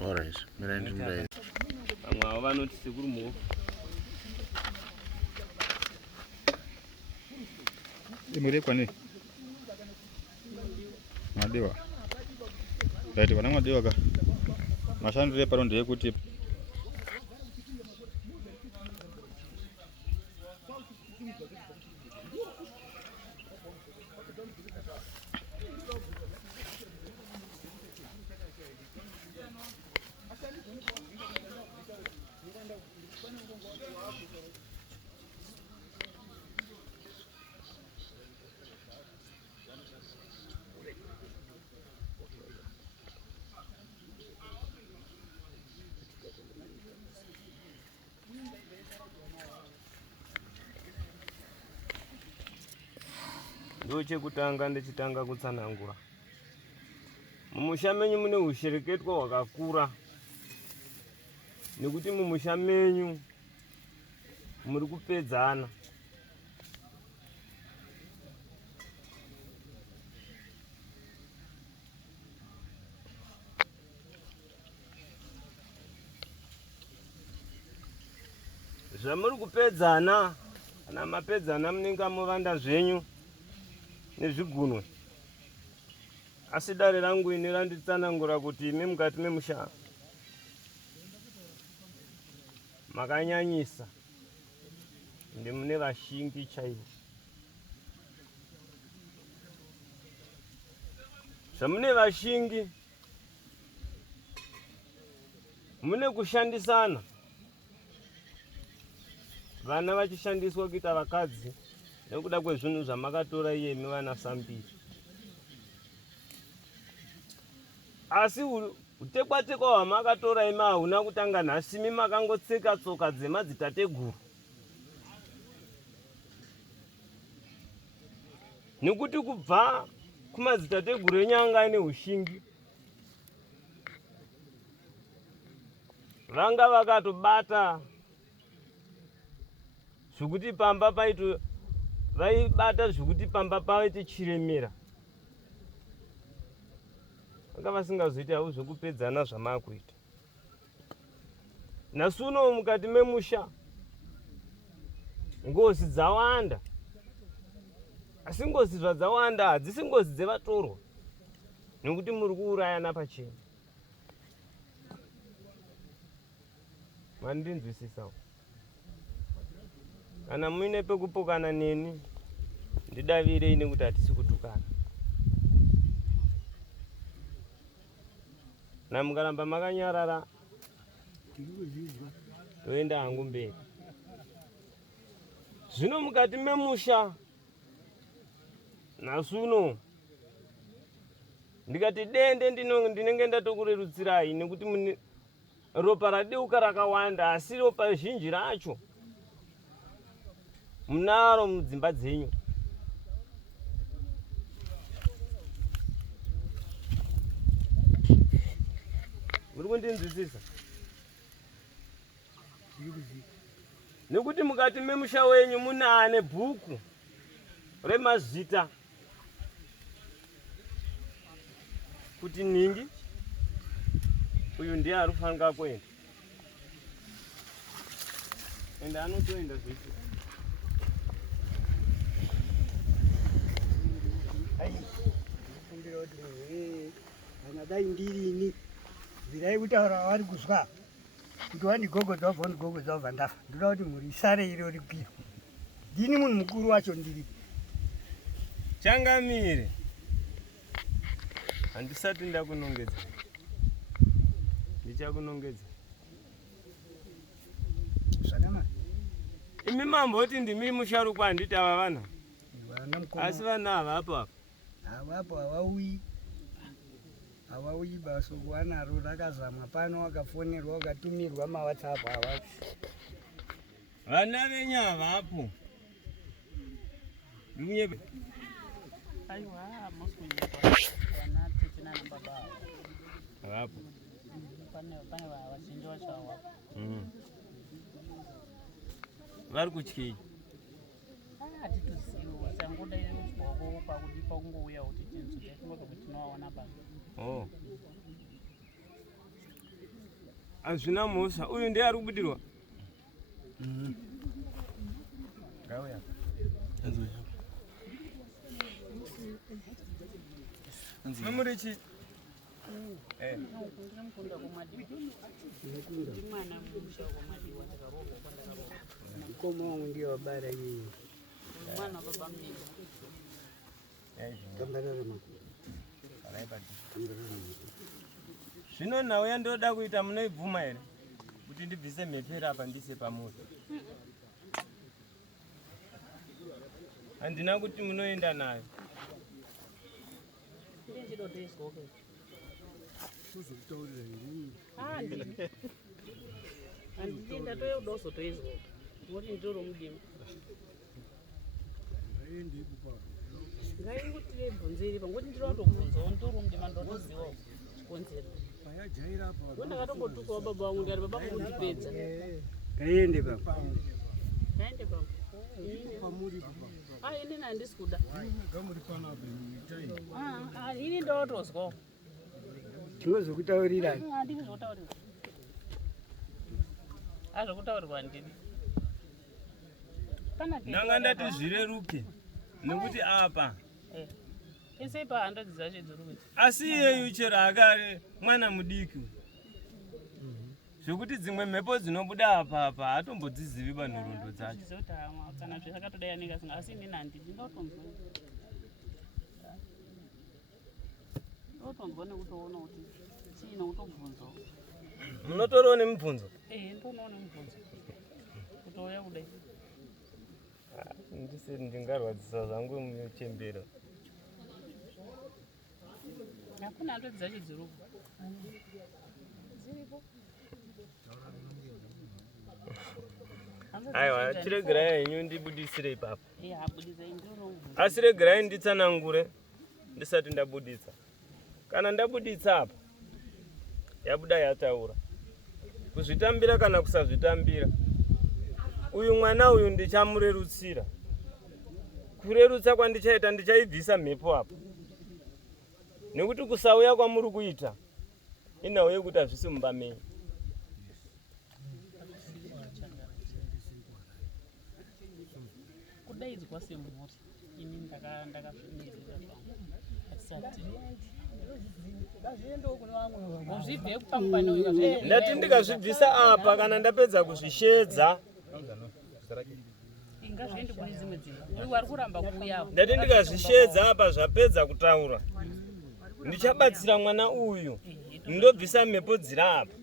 All right, imurekwa ne madewa right vana madewa ka mashandire pano ndeyekuti ndo chekutanga ndechitanga kutsanangura. Mumusha menyu mune ushereketwa hwakakura nekuti mumusha menyu muri kupedzana. Zvamuri kupedzana kana mapedzana munenge muvanda zvenyu nezvigunwe. Asi dare rangu ini randitsanangura kuti imi mukati memusha makanyanyisa ende mune vashingi chaivo. Zvamune vashingi mune kushandisana, vana vachishandiswa kuita vakadzi nekuda kwezvinhu zvamakatora iyemi vana Sambiri. Asi utekwa-tekwa hwamakatora imi hauna kutanga nhasi, imi makangotseka tsoka dzemadzitateguru. Nekuti kubva kumadzitateguru enyanga ane ushingi vanga vakatobata zvekuti pamba paito vaibata zvekuti pamba paite chiremera. Vanga vasingazoiti havo zvekupedzana zvamakuita. Nhasi uno mukati memusha ngozi dzawanda. Asi ngozi zvadzawanda hadzisi ngozi dzevatorwa nekuti muri kuurayana pachena. Mandinzwisisawo. Kana muine pekupokana neni ndidavirei nekuti hatisi kutukana. Na mukaramba makanyarara toenda hangu mberi. Zvino mukati memusha nhasi uno ndikati dende ndinenge ndatokurerutsirai nekuti ropa radeuka rakawanda, asi ropa zhinji racho munaro mudzimba dzenyu. Muri kundinzwisisa? Nekuti mukati memusha wenyu munane bhuku remazita kuti ningi uyu ndiye ari kufanira kuenda ende anotoenda zvese. Dai ndirini zirai kutaura vari kuzwa kuti wandigogodza wabva wandigogodza wabva ndafa. Ndoda kuti mhuri isare iro rikiro. Ndini munhu mukuru wacho ndiri. Changamire. Handisati ndakunongedza. Ndichakunongedza. Zvakanaka. Imi mamboti ndimi musharukwa handiti ava vanhu. asi vana havapo havapo havauyi basa kuvanaro rakazamwa pano wakafonerwa wakatumirwa mawhatsapp havapo vana venyu havapo havapo vari kutyei hazvina mhosva uyu ndiye ari kubudirwa mamurichi mukoma wangu ndiye wabara yeye zvino nhau yandoda kuita munoibvuma here kuti ndibvise mhepera apa ndise pamoto handina kuti munoenda nayo handienda toyeuda uzotoizwa ngoti ndiro mudima ngaingutirebvunzeri pangoti ndirondomubvunzawo ndiro mudima ndotozivawo chikonzero ndakatombotutsawo baba vangu ndikati baba kundipedza kaende papa inini handisi kuda ini ndotozwawo tinozokutaurirani handini zvokutaurirwa azvokutaurirwa ndini ndanga ndati zvireruke nekuti apa esei pahandadzi dzacho dziri asi iyeyu chero akari mwana mudiki zvokuti dzimwe mhepo dzinobuda apa hatombodzizivi panhoroondo dzacho dzotama kana zvesakatodayanika singa asi inini handidi ndotonzwa nekutoona kuti chiina kutobvunzawo munotoriwo nemibvunzo ndoonawo nemibvunzo kutouya kudai ndiseti ndingarwadzisa zvangu muchembero hakuna handadzi dzacho dziripo aiwa tiregerai henyu ndibudisire ipapo asi regerai nditsanangure ndisati ndabuditsa kana ndabuditsa apa yabuda yataura kuzvitambira kana kusazvitambira uyu mwana uyu ndichamurerutsira kurerutsa kwandichaita ndichaibvisa mhepo apo nekuti kusauya kwamuri kuita inhau yekuti hazvisi mumba menyu kudaidzwa semhuri ini ndakazvimirira asati uzvibve kupamupani ndati ndikazvibvisa apa kana ndapedza kuzvishedza ingazviendi kune dzimwe dzimba uyu ari kuramba kuuyapo ndati ndikazvishedza apa zvapedza kutaura ndichabatsira mwana uyu ndobvisa mhepo dziri apa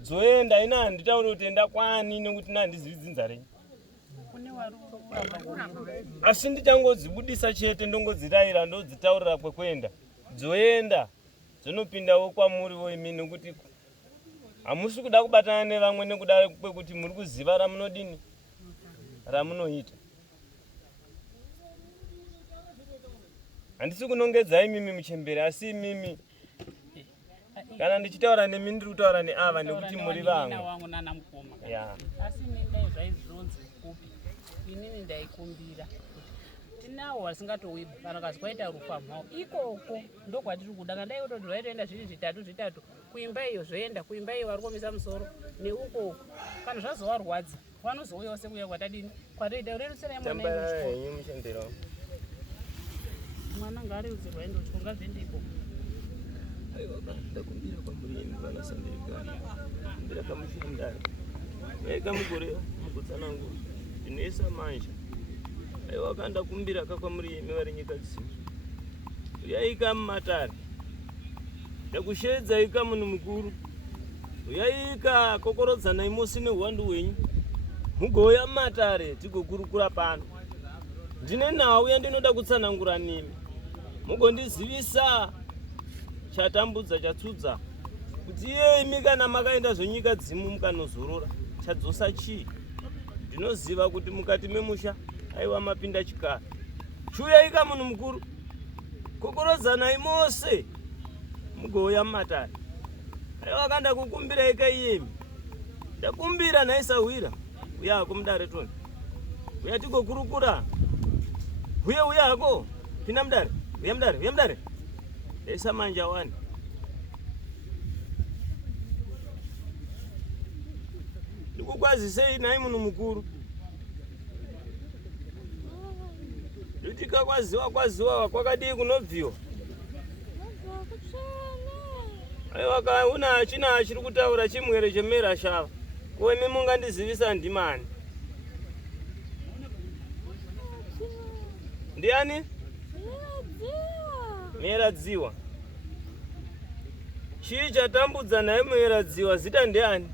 dzoenda ina handitauri kuti enda kwani nekuti nandizivi dzinza renyu asi ndichangodzibudisa chete ndongodzirayira ndodzitaurira kwekuenda dzoenda dzinopindawo kwamuriwo imi nekuti hamusi kuda kubatana nevamwe nekuda kwekuti muri kuziva ramunodini ramunoita handisi kunongedzai mimi muchembere asi imimi kana ndichitaura nemi ndiri kutaura neava nekuti muri vamwe asi dai zvaizvironzi kupi inini ndaikumbira tinawo vasingatouyi kana kazikwaita rufa mhao ikoko ndokwatiri kuda kana dai utoti zvaitoenda zviri zvitatu kuimba iyo zvoenda kuimba iyo vari kuomesa musoro neukoko kana zvazovarwadza vanozouyawo sekuya kwatadini kwatoita urerutsirai mwana mwana ngaareudzirwa endotyo ngazviendeiko ndakumbira kwamuri imi vanasandirikari kumbira kamushindari yaika mugore mukutsanangura ndinoisa manje aiwa kandakumbira kakwamuri imi vari nyika dzisina uyaika mumatare ndakushedza ika munhu mukuru uyaika kokorodzana imosi neuwandu hwenyu mugouya mumatare tigokurukura pano ndine nhau yandinoda kutsanangura nimi mugondizivisa chatambudza chatsudza kuti imi kana makaenda zvenyika dzimu mukanozorora chadzosa chii. Ndinoziva kuti mukati memusha aiwa mapinda chikara. Chuyaika munhu mukuru kokorodzanai mose mugouya mumatare. Aiwa kanda kukumbira ika iyemi ndakumbira naisahwira uyako mudare toni uya tigokurukura uyako pina mudare uya mudare daisa manja wani. Ndikukwazisei nai munhu mukuru kwaziwa kwakadii kunobviwa. Aiwa una achina achiri kutaura chimwere chemera shava kuweme mungandizivisa ndimani ndiani Meradziwa. Chii chatambudza naye Meradziwa zita ndiani?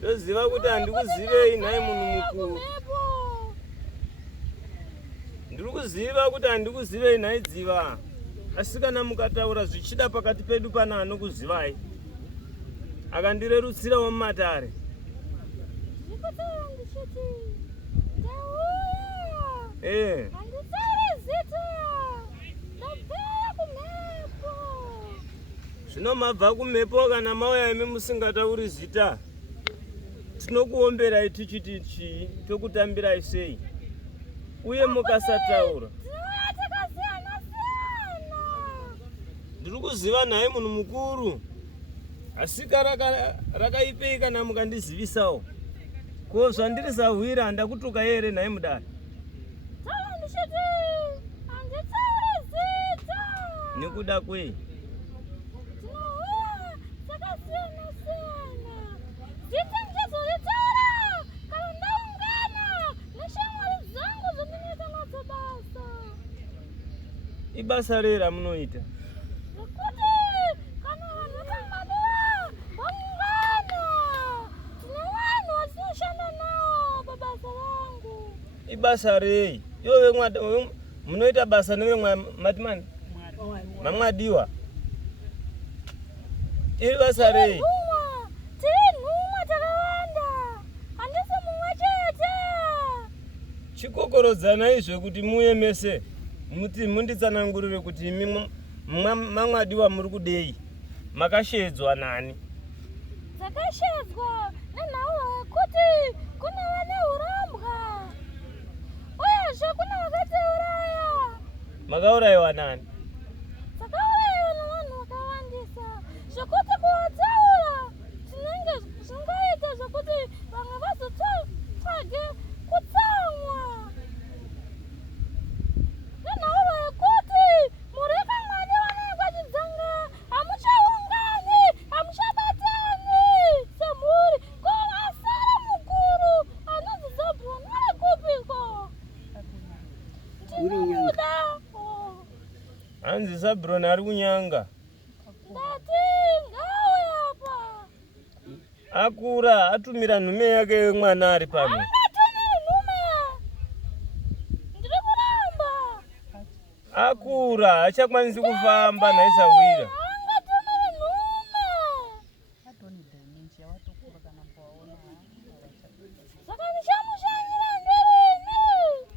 Ndozviziva kuti handikuzivei naye munhu mukuru. Ndiri kuziva kuti handikuzivei naye Dziva. Asi kana mukataura zvichida pakati pedu pana anokuzivai akandirerutsirawo mumatare. Zvino mabva kumhepo kana mauya imi musingatauri zita tinokuomberai tichiti chii tokutambirai sei uye mukasataura. Ndiri kuziva naye munhu mukuru asika rakaipei kana mukandizivisawo ko zvandirisahwira handakutuka here naye mudare. Nekuda kwei ibasa rei ramunoita? Ibasa rei? Iwe munoita basa newe matimani mamwadiwa. Ibasa rei? Chikokorodzana izvo kuti muemese muti munditsanangurire kuti imi mamwadiwa muri kudei makashedzwa nani? Dzakashedzwa nenhau yekuti kuna vane urambwa uyezve kuna vakatiuraya. Makaurayiwa nani? Dzakaurayiwa navanhu vakawandisa zvekuti kuvatsaura tinenge zvingaita zvekuti vamwe vazotsvage kutsamwa nenhau yekuti muri kamwani vanenge vachidzanga hamuchaungani hamuchabatani semhuri ko asara mukuru anonzi Zabhuroni ari kupiko? Ndinomuda. Hanzi Zabhuroni ari kunyanga. Ndati ngauye apa. Akura atumira nhume yake mwana ari pano. Haungatumiri nhume. Ndiri kuramba. Akura hachakwanisi kufamba naisahwira. Haungatumiri nhume. Saka ndichamushanyira nderini?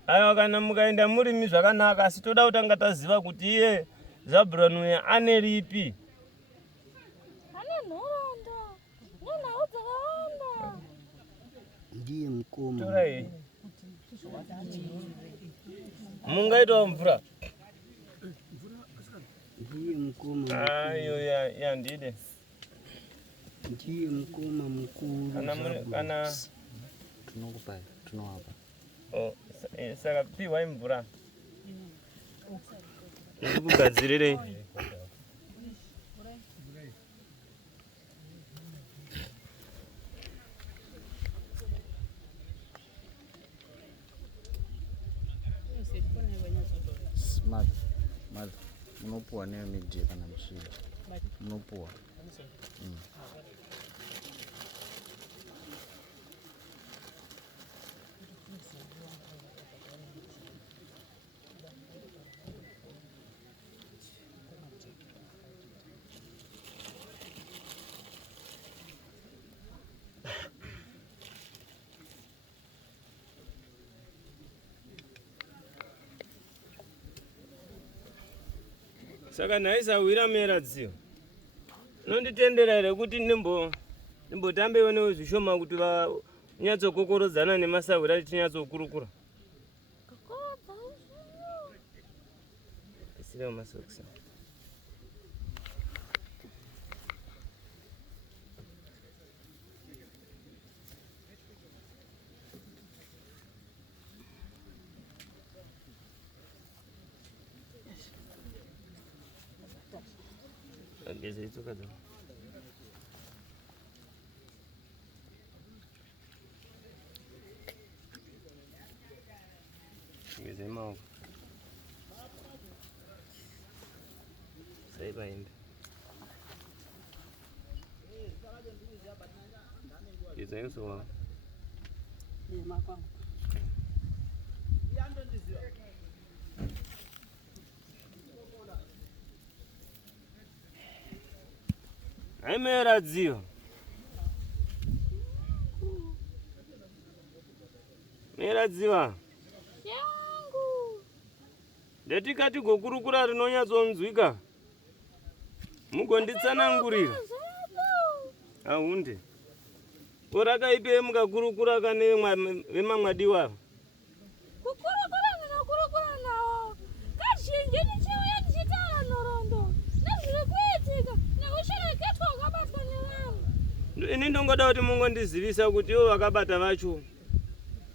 Aiwa kana mukaenda murimi zvakanaka asi toda kutanga taziva kuti iye Zabhuroni uya ane ripi? Ane nhoroondo nenhau dzakawanda. Ndiye mukoma. Torai. Mungaitawo mvura? Ndiye mukoma. Ayo ya ndide. Ndiye mukoma mukuru. Kana tunokupa tunowapa. Oh, saka piwai mvura. Ndikugadzirirei. Munopuwa neyo midhiya kana mushiri munopuwa. Saka naisawira Meradziwa. Nonditendera ere kuti ndimbotambewo newo zvishoma kuti vanyatsokokorodzana nemasawira tinyatsokurukura. Isira masokisa. Ageze itsoka dzavo. Ageze maoko. Sai vaende. Geze uso wavo. Hai Meradziwa. Meradziwa. Yangu. Ndatikati gokurukura rinonyatsonzwika. Mugonditsanangurira. Ahunde. Korakaipe mukakurukura kane vemamwadiwa. Kukurukura ndinokurukura nawo. Kazhinji ndichiuya ndichitaura nhoroondo nezviri kuitika nekushereketwa kwakabatwa nevanhu. Ini ndongoda kuti mungondizivisa kuti ivo vakabata vacho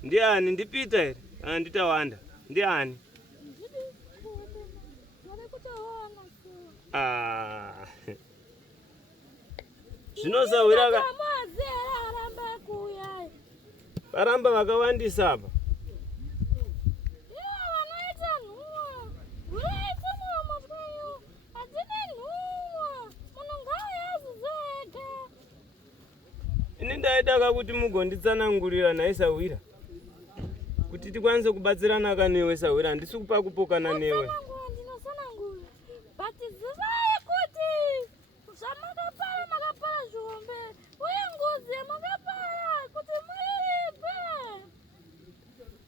ndiani, ndipita here kana nditawanda ndiani? Zvinosawira varamba vakawandisa apa. Ini ndaidaka kuti mugonditsanangurira naisawira kuti tikwanise kubatsirana kanewe Sawira, handisi kupa kupokana newe.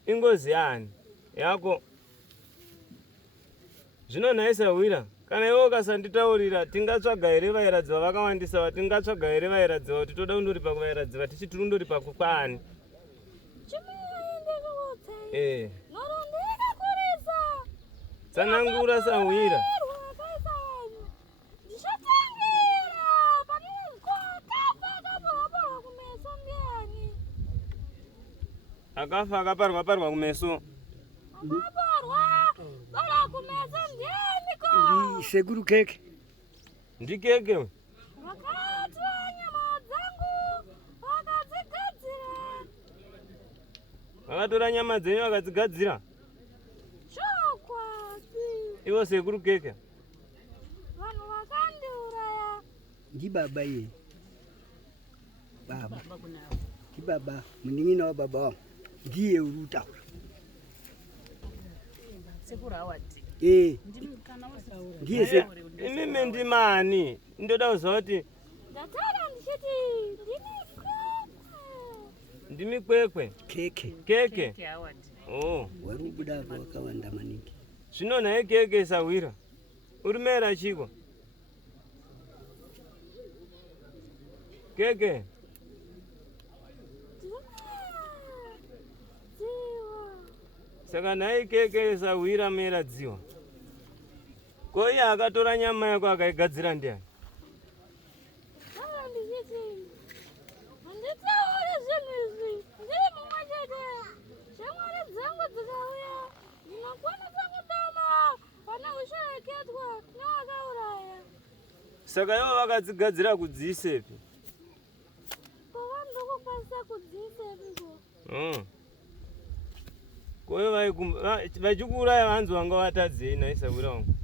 Ingozi yani yako zvino naisawira kana iwe ukasanditaurira tingatsvaga here vairadziwa vakawandisa, tingatsvaga here vairadziwa kuti toda kundoripa kuvairadziwa tichiti rundoripa kukwani. Tsanangura Sawira. Akafa akaparwa kumeso. Ndi Sekuru Keke. Ndi Keke. Vakatwa nyama dzangu vakadzigadzira. Vakatora nyama dzenyu vakadzigadzira. Chokwadi. Ivo Sekuru Keke. Vanhu vakandiuraya. Ndi baba iye. Baba. Ndi baba. Muning'ina wa baba wangu. Ndiye urutaura. Sekuru awati. Ndiye Sekuru. Inini ndimani? Ndoda kuziva kuti Ndatara ndichiti ndimi Kwekwe. Keke. Keke. Oh. Warubuda wakawanda maningi. Zvino naye Keke Sawira. Uri mera chiko. Keke. Saka naye Keke Sawira Meradziwa. Ko iye akatora nyama yako akaigadzira ndiani? Saka ivo vakadzigadzira kudziisepi? Koyo vachikuuraya vanzi vanga vatadzei naisawira wangu?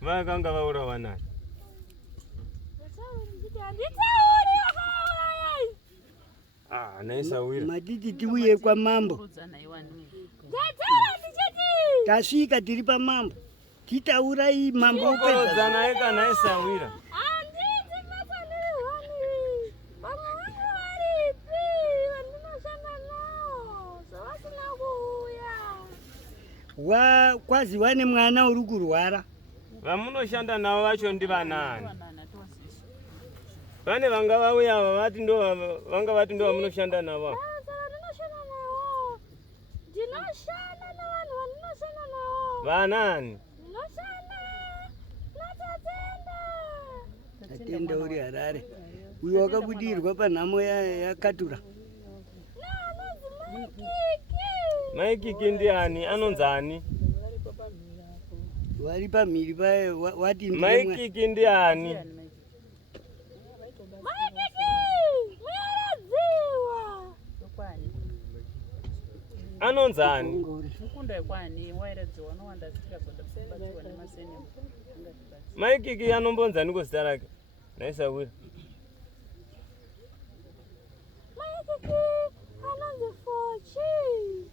Vakanga vaurawa nani? Naisawira. Madidi tiuye kwa mambo. Tasvika tiri pamambo. titaurai mambo kokorodzana naye kana Esawira. Handiti masandirihani. Vamwe vange varipi vandinoshanda navo zvavasina kuuya. Kwazi wane mwana uri kurwara. Vamunoshanda navo vacho ndivanani? Vane vanga vauya vavati ndo vanga vati ndo vamunoshanda navo. Vandinoshanda navo. Ndinoshanda navanhu vandinoshanda navo. Vanani? Ndinoshanda naTatenda. Tatenda uri Harare. Uyo wakabudirwa panhamo yakatura. Neanonzi Maikiki. Maikiki ndiani? Anonzani? Wari pamhiri paye wati Maikiki ndiani? Maikiki muyaradziwa. Anonzani? Mukunda yekwani wairadziwa unowanda tikazoda kubatsirwa nemasenemu. Maikiki anombonzani zita rake naEsawira? Maikiki anonzi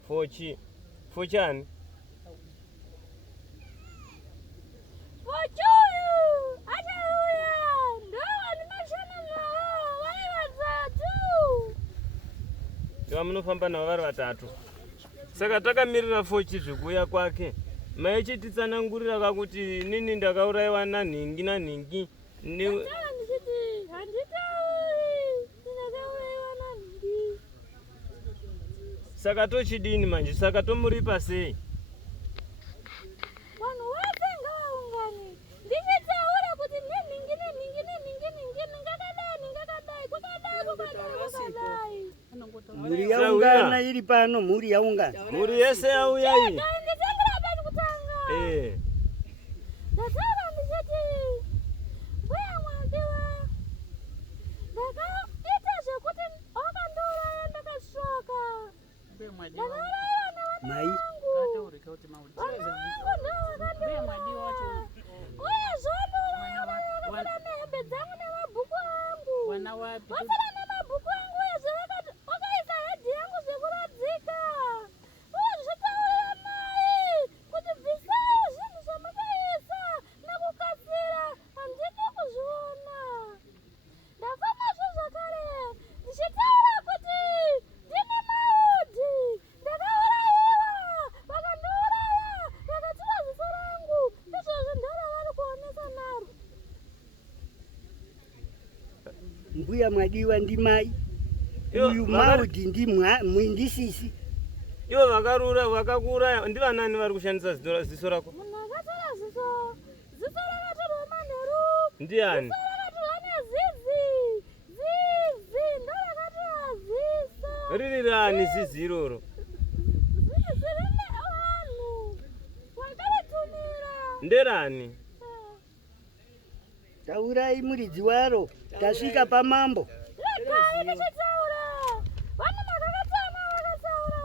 Fochi. Fochani? Fochuyu achauya. Ndo vandinoshanda navo vari vatatu. Vamunofamba navo vari vatatu. Saka takamirira Fochi zvekuuya kwake. Maichititsanangurira kakuti nini ndakaurayiwa nanhingi. Ndataura ndichiti handitauri ndakaurayiwa nanhingi. Saka tochidini manje? Saka tomuripa sei? Vanhu vose ngavaungane. Ndichitaura kuti nenhingi kwakadai. mhuri yaungana iri pano, mhuri yaungana. Mhuri yese yauya iyi. Nditangira pati kutanga. Ndataura ndichiti mbuya Mwadiwa ndakaita zvekuti wakandiuraya ndakashoka. Ndakauraya Mai. vanhu vangu ndovakandivakandivakandivaka. Uye zvondiuraya vakasara nehembe dzangu nemabhuku angu. Vasara nemabhuku angu uyezve wakaisa hedhi yangu zvekuradzika. Uye zvichitaurira mai kuti bvisai zvinhu zvamakaisa nekukasira, handidi kuzviona. Ndafambazve zvakare ndichitaura kuti ndine maudhi, ndakaurayiwa, vakandiuraya, vakatora ziso rangu. Izvozvo ndaro vari kuonesa naro. Mbuya Mwadiwa ndimai. Uyu maudhi ndisisi. Ivo vakakuuraya ndivanani vari kushandisa ziso rako? Munhu akatora ziso rakatorwa manheru. Ndiani? Ziso rakatorwa nezizi. Zizi ndo rakatora ziso. Riri rani zizi iroro? Zizi rine vanhu vakaritumira. Nderani? Taurai muridzi waro. Tasvika pamambo. Regai ndichitaura. Vanhu makakatana vakataura.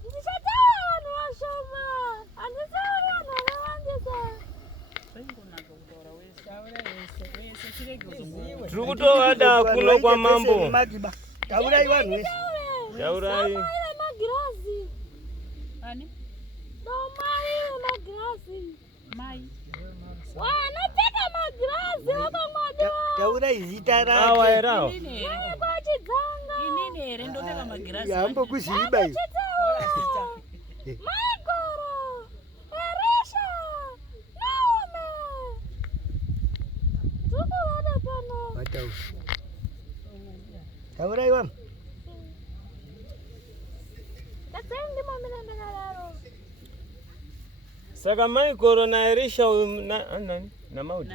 Ndichataura vanhu vashoma. Handitauri vanhu vakawandisa. Tiri kutovada kuno kwamambo. Taurai vanhu vese. Taurai. Domai vemagirazi. Ani? Domai vemagirazi. Mai. Vanopfeka magirazi vakamwadiwa. Taurai zita Awa rake. erawo. Inini here. Vanhu kwachidzanga. Inini here ndopfeka magirazi. Yambo kuziba iyo. Ndichitaura. Maigoro. Erisha. Naume. Tikuvada pano. Wataura. Taurai wam. Tatei ndimamira ndakadaro. Saka Maigoro naErisha namaudi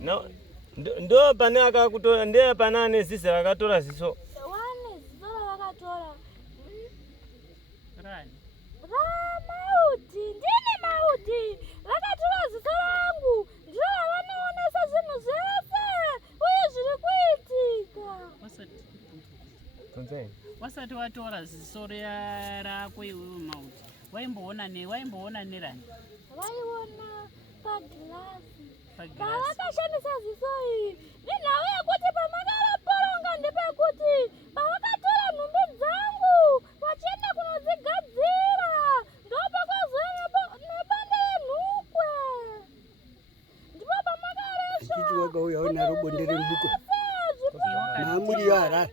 Naume. ndo pane akakutora, ndiye pane ane zizi rakatora ziso. Wane ziso ravakatora. Rani. Ramaudhi. Ndine maudhi. Rakatora ziso rangu. Ndiro ravanoonesa zvinhu zvese uye zviri kuitika. Wasati watora ziso rako iwewe Mauti. Waimboona nerani? Vaiona pagirasi. Pavakashandisa ziso iyi. Nenhau yekuti pamakaraporonga ndepekuti pavakatora nhumbi dzangu vachienda kunodzigadzira ndopakazouya nebande renhukwe. naro bonde remuko mamuri yara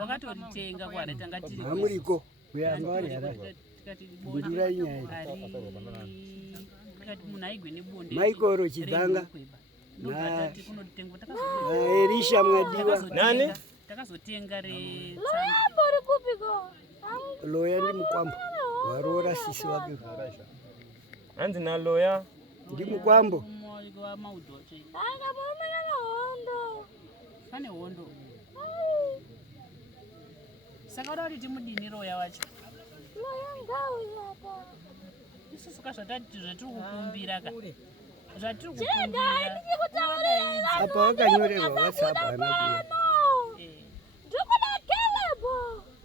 wakatoritenga kware tanga tiri mamuriko uyanga wari yara ndura inyaya tikati munhu aigwe nebonde maikoro chidzanga Elisha mwadiwa nani takazotenga Loyambo uri kupiko? loya ndi mukwambo warora sisi wapi hanzi naloya ndi mukwambo wamaudhotsve Anga murumenya nehondo. pane hondo saka uda kuti timudini roya wacho Loya ngau yapa. isusu ka zvatiri kukumbira ka zvatiri Chega kukumbira ndikutaurira. apa wakanyorerwa WhatsApp hana kuya Ndikuda Kelebo.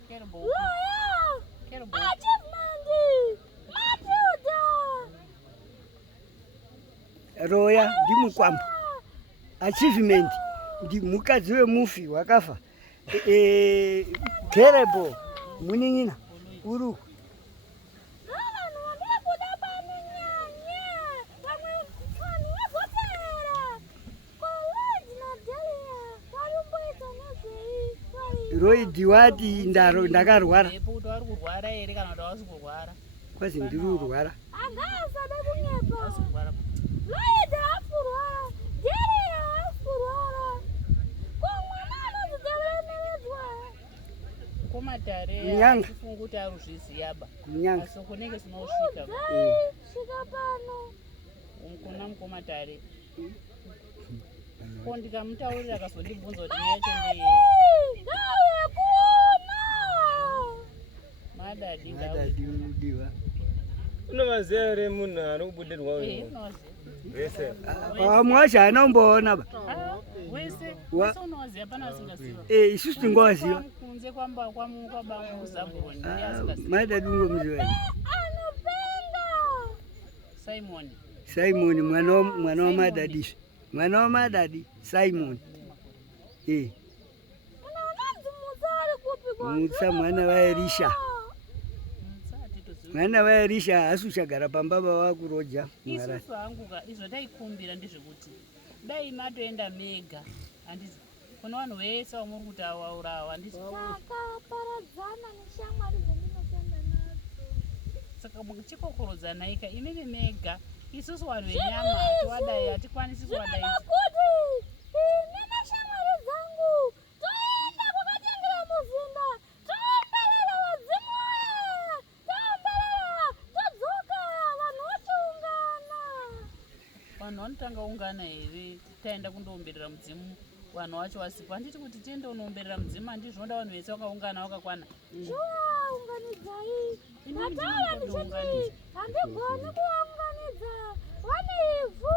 kerbo Loya. kerbo Achievement. Matilda. roya ndi mukwambo achievement ndi mukadzi wemufi wakafa terrible munin'ina uru Vanhu vandikuda paminyanya. Vamwe vanhu vazopera. College naDelia. Varumboita nezvei. roidi wati ndakarwara epo kuti vari kurwara here kana kuti havasi kurwara kwazi ndiri kurwara Anga asada kunyepa. havasi kurwara Loida afurwara. Delia afurwara. Komwana anodzidzeremedzwa. komatare Nyanga. achifunga kuti ari kuzviziyaba kunyanga asi kunenge sinosvika Zai svika pano. kuna mukomatare ko ndikamutaurira akazondibvunza kuti neyacho ndeye Ndau yekuona. madadi adadi udiwa unovaziva here munhu ari kubudirwa uyu unoziva vese vamwe wacho hanomboona ba wese Wa- wese unoziva pana asingaziva isusu tingoziva kunze kwamba kwamuzabhuroni ndiye asingaziva madadi ungomuziva Anopenda. simoni simon mwana wamadadi mwana wamadadi simon Unanzi muzari kupi kwa mutsa mwana waelisha atitoziva mwana waelisha hasi uchagara pamba vakuroja mwara isusu hangu izvo taikumbira ndezvekuti dai matoenda mega handizi kuna vanhu vese vamuri kutaurawo handizi takaparadzana neshamwari dzandinotenda nadzo. saka muchikokorodzanaika imimi mega isusu vanhu venyama hatiwadai hatikwanisi kuwadai Kuti ine neshamwari dzangu toenda kwakatangira muzinda. Toomberera vadzimu waya. Toomberera. Todzoka. Vanhu vochiungana. vanhu vanotanga ungana here taenda kundoumberera mudzimu vanhu vacho vasipo handiti kuti tiende unoumberera mudzimu handizvoda vanhu vese vakaungana vakakwana Zviwaunganidzai. Inini Ndataura ndinotounganidza. ndichiti handigoni kuvaunganidza. Vane ivhu,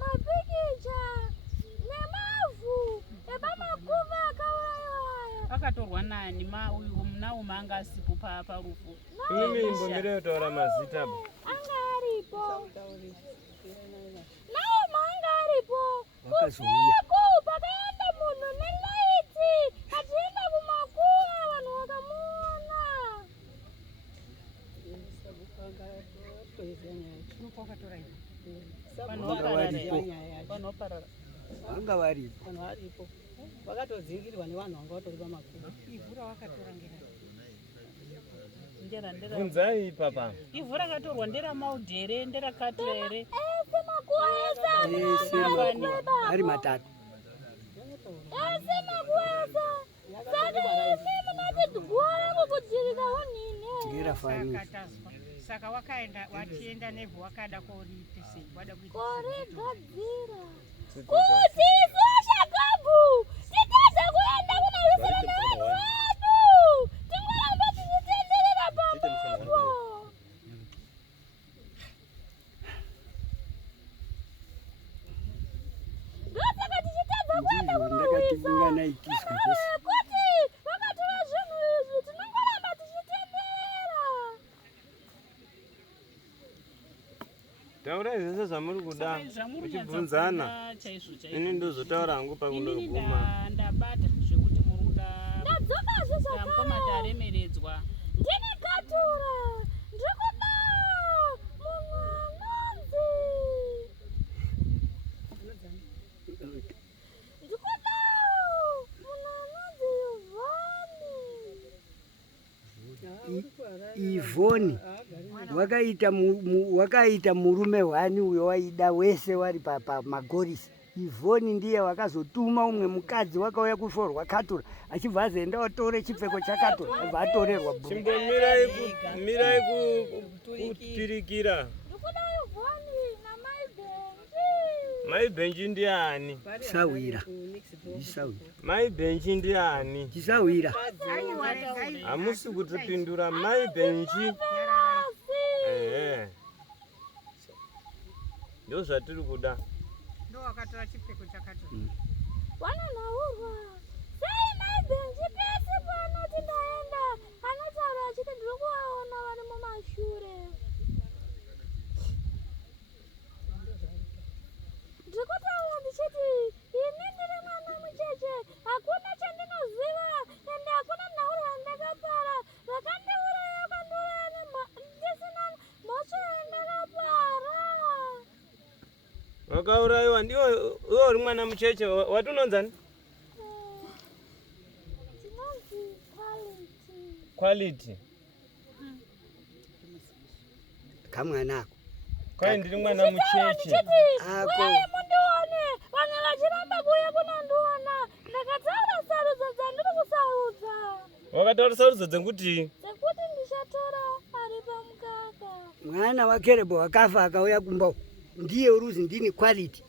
mapikicha nemavhu epamakuva akaurayiwa aya. akatorwa nani uyu nauma anga asipo parufu imimi imbongereyo taura mazita ba Anga aripo. Nauma anga aripo. Wakazouya. Usiku pakaenda munhu nelaiti. Achienda kumakuva vanhu vakamuona. vanhu Vanga vaparara varipo. vanhu vaparara vanga varipo vanhu varipo vakatodzingirwa nevanhu vanga vatori pamakuva ivhu ravakatora ndera bvunzai ipapa ivhu rakatorwa nderamaudhere nderakatira here Ese makuva ese. ese ari matatu Ese makuva ese. Saka imi munati guwa rangu kujirika unine. ngerafanira saka wachienda nevhu wakada koriite sei wada kuita Korigadzira. Kuti isu Shakabu titadza kuenda kunowisira nevanhu vedu. Tingoramba tichitenderera pamwepo. Ndosaka tichitadza kuenda ndizvo kunowisa. ndakatiunganaitiswa zvese Kuti vakatora zvinhu izvi tinongoramba tichitenderera. taurai zvese zvamuri kuda muchibvunzana chaizvo ini chaizvo ndozotaura hangu inini pakundoguma ndabata zvekuti muri kuda Ndadzokazve mukoma zvakare. taremeredzwa Ndine katura. Ndikuda munhu anonzi. Ivhoni wakaita murume hwani uyo waida wese wari pamagorisi. Ivhoni ndiye wakazotuma umwe mukadzi wakauya kuforwa Katura achibva azoenda watore chipfeko chaKatura abva atorerwa bhuku. Mirai kutirikira. Maibhenji ndiani? Sawira. Maibhenji ndiani? Chisawira. Hamusi kutipindura maibhenji. Ndio zvatiri kuda. Ndo wakatora chipfeko chaKatura. Wanonhaurwa sei maibhenji pese panoti ndaenda anotaura achiti ndiri kuvaona vari mumashure. Ndiri kutaura ndichiti ini ndiri mwana mucheche, hakuna chandinoziva ende hakuna nhauro yandakapara rakandiuraya kwandiuya ndisina mhosva yandakapara. Wakaurayiwa ndiwo iwe uri mwana mucheche watunonzani? Ndinonzi Quality. Kamwana ako. Kwai ndiri mwana mucheche. Ako. Wewe mundione, vamwe vachiramba kuuya kunondiona. Ndakataura sarudzo dzandiri kusarudza. Wakataura sarudzo dzekuti? Dzekuti ndichatora ari pamukaka. Mwana waKerebho wakafa akauya kumba. Ndiye uruzi ndini Quality.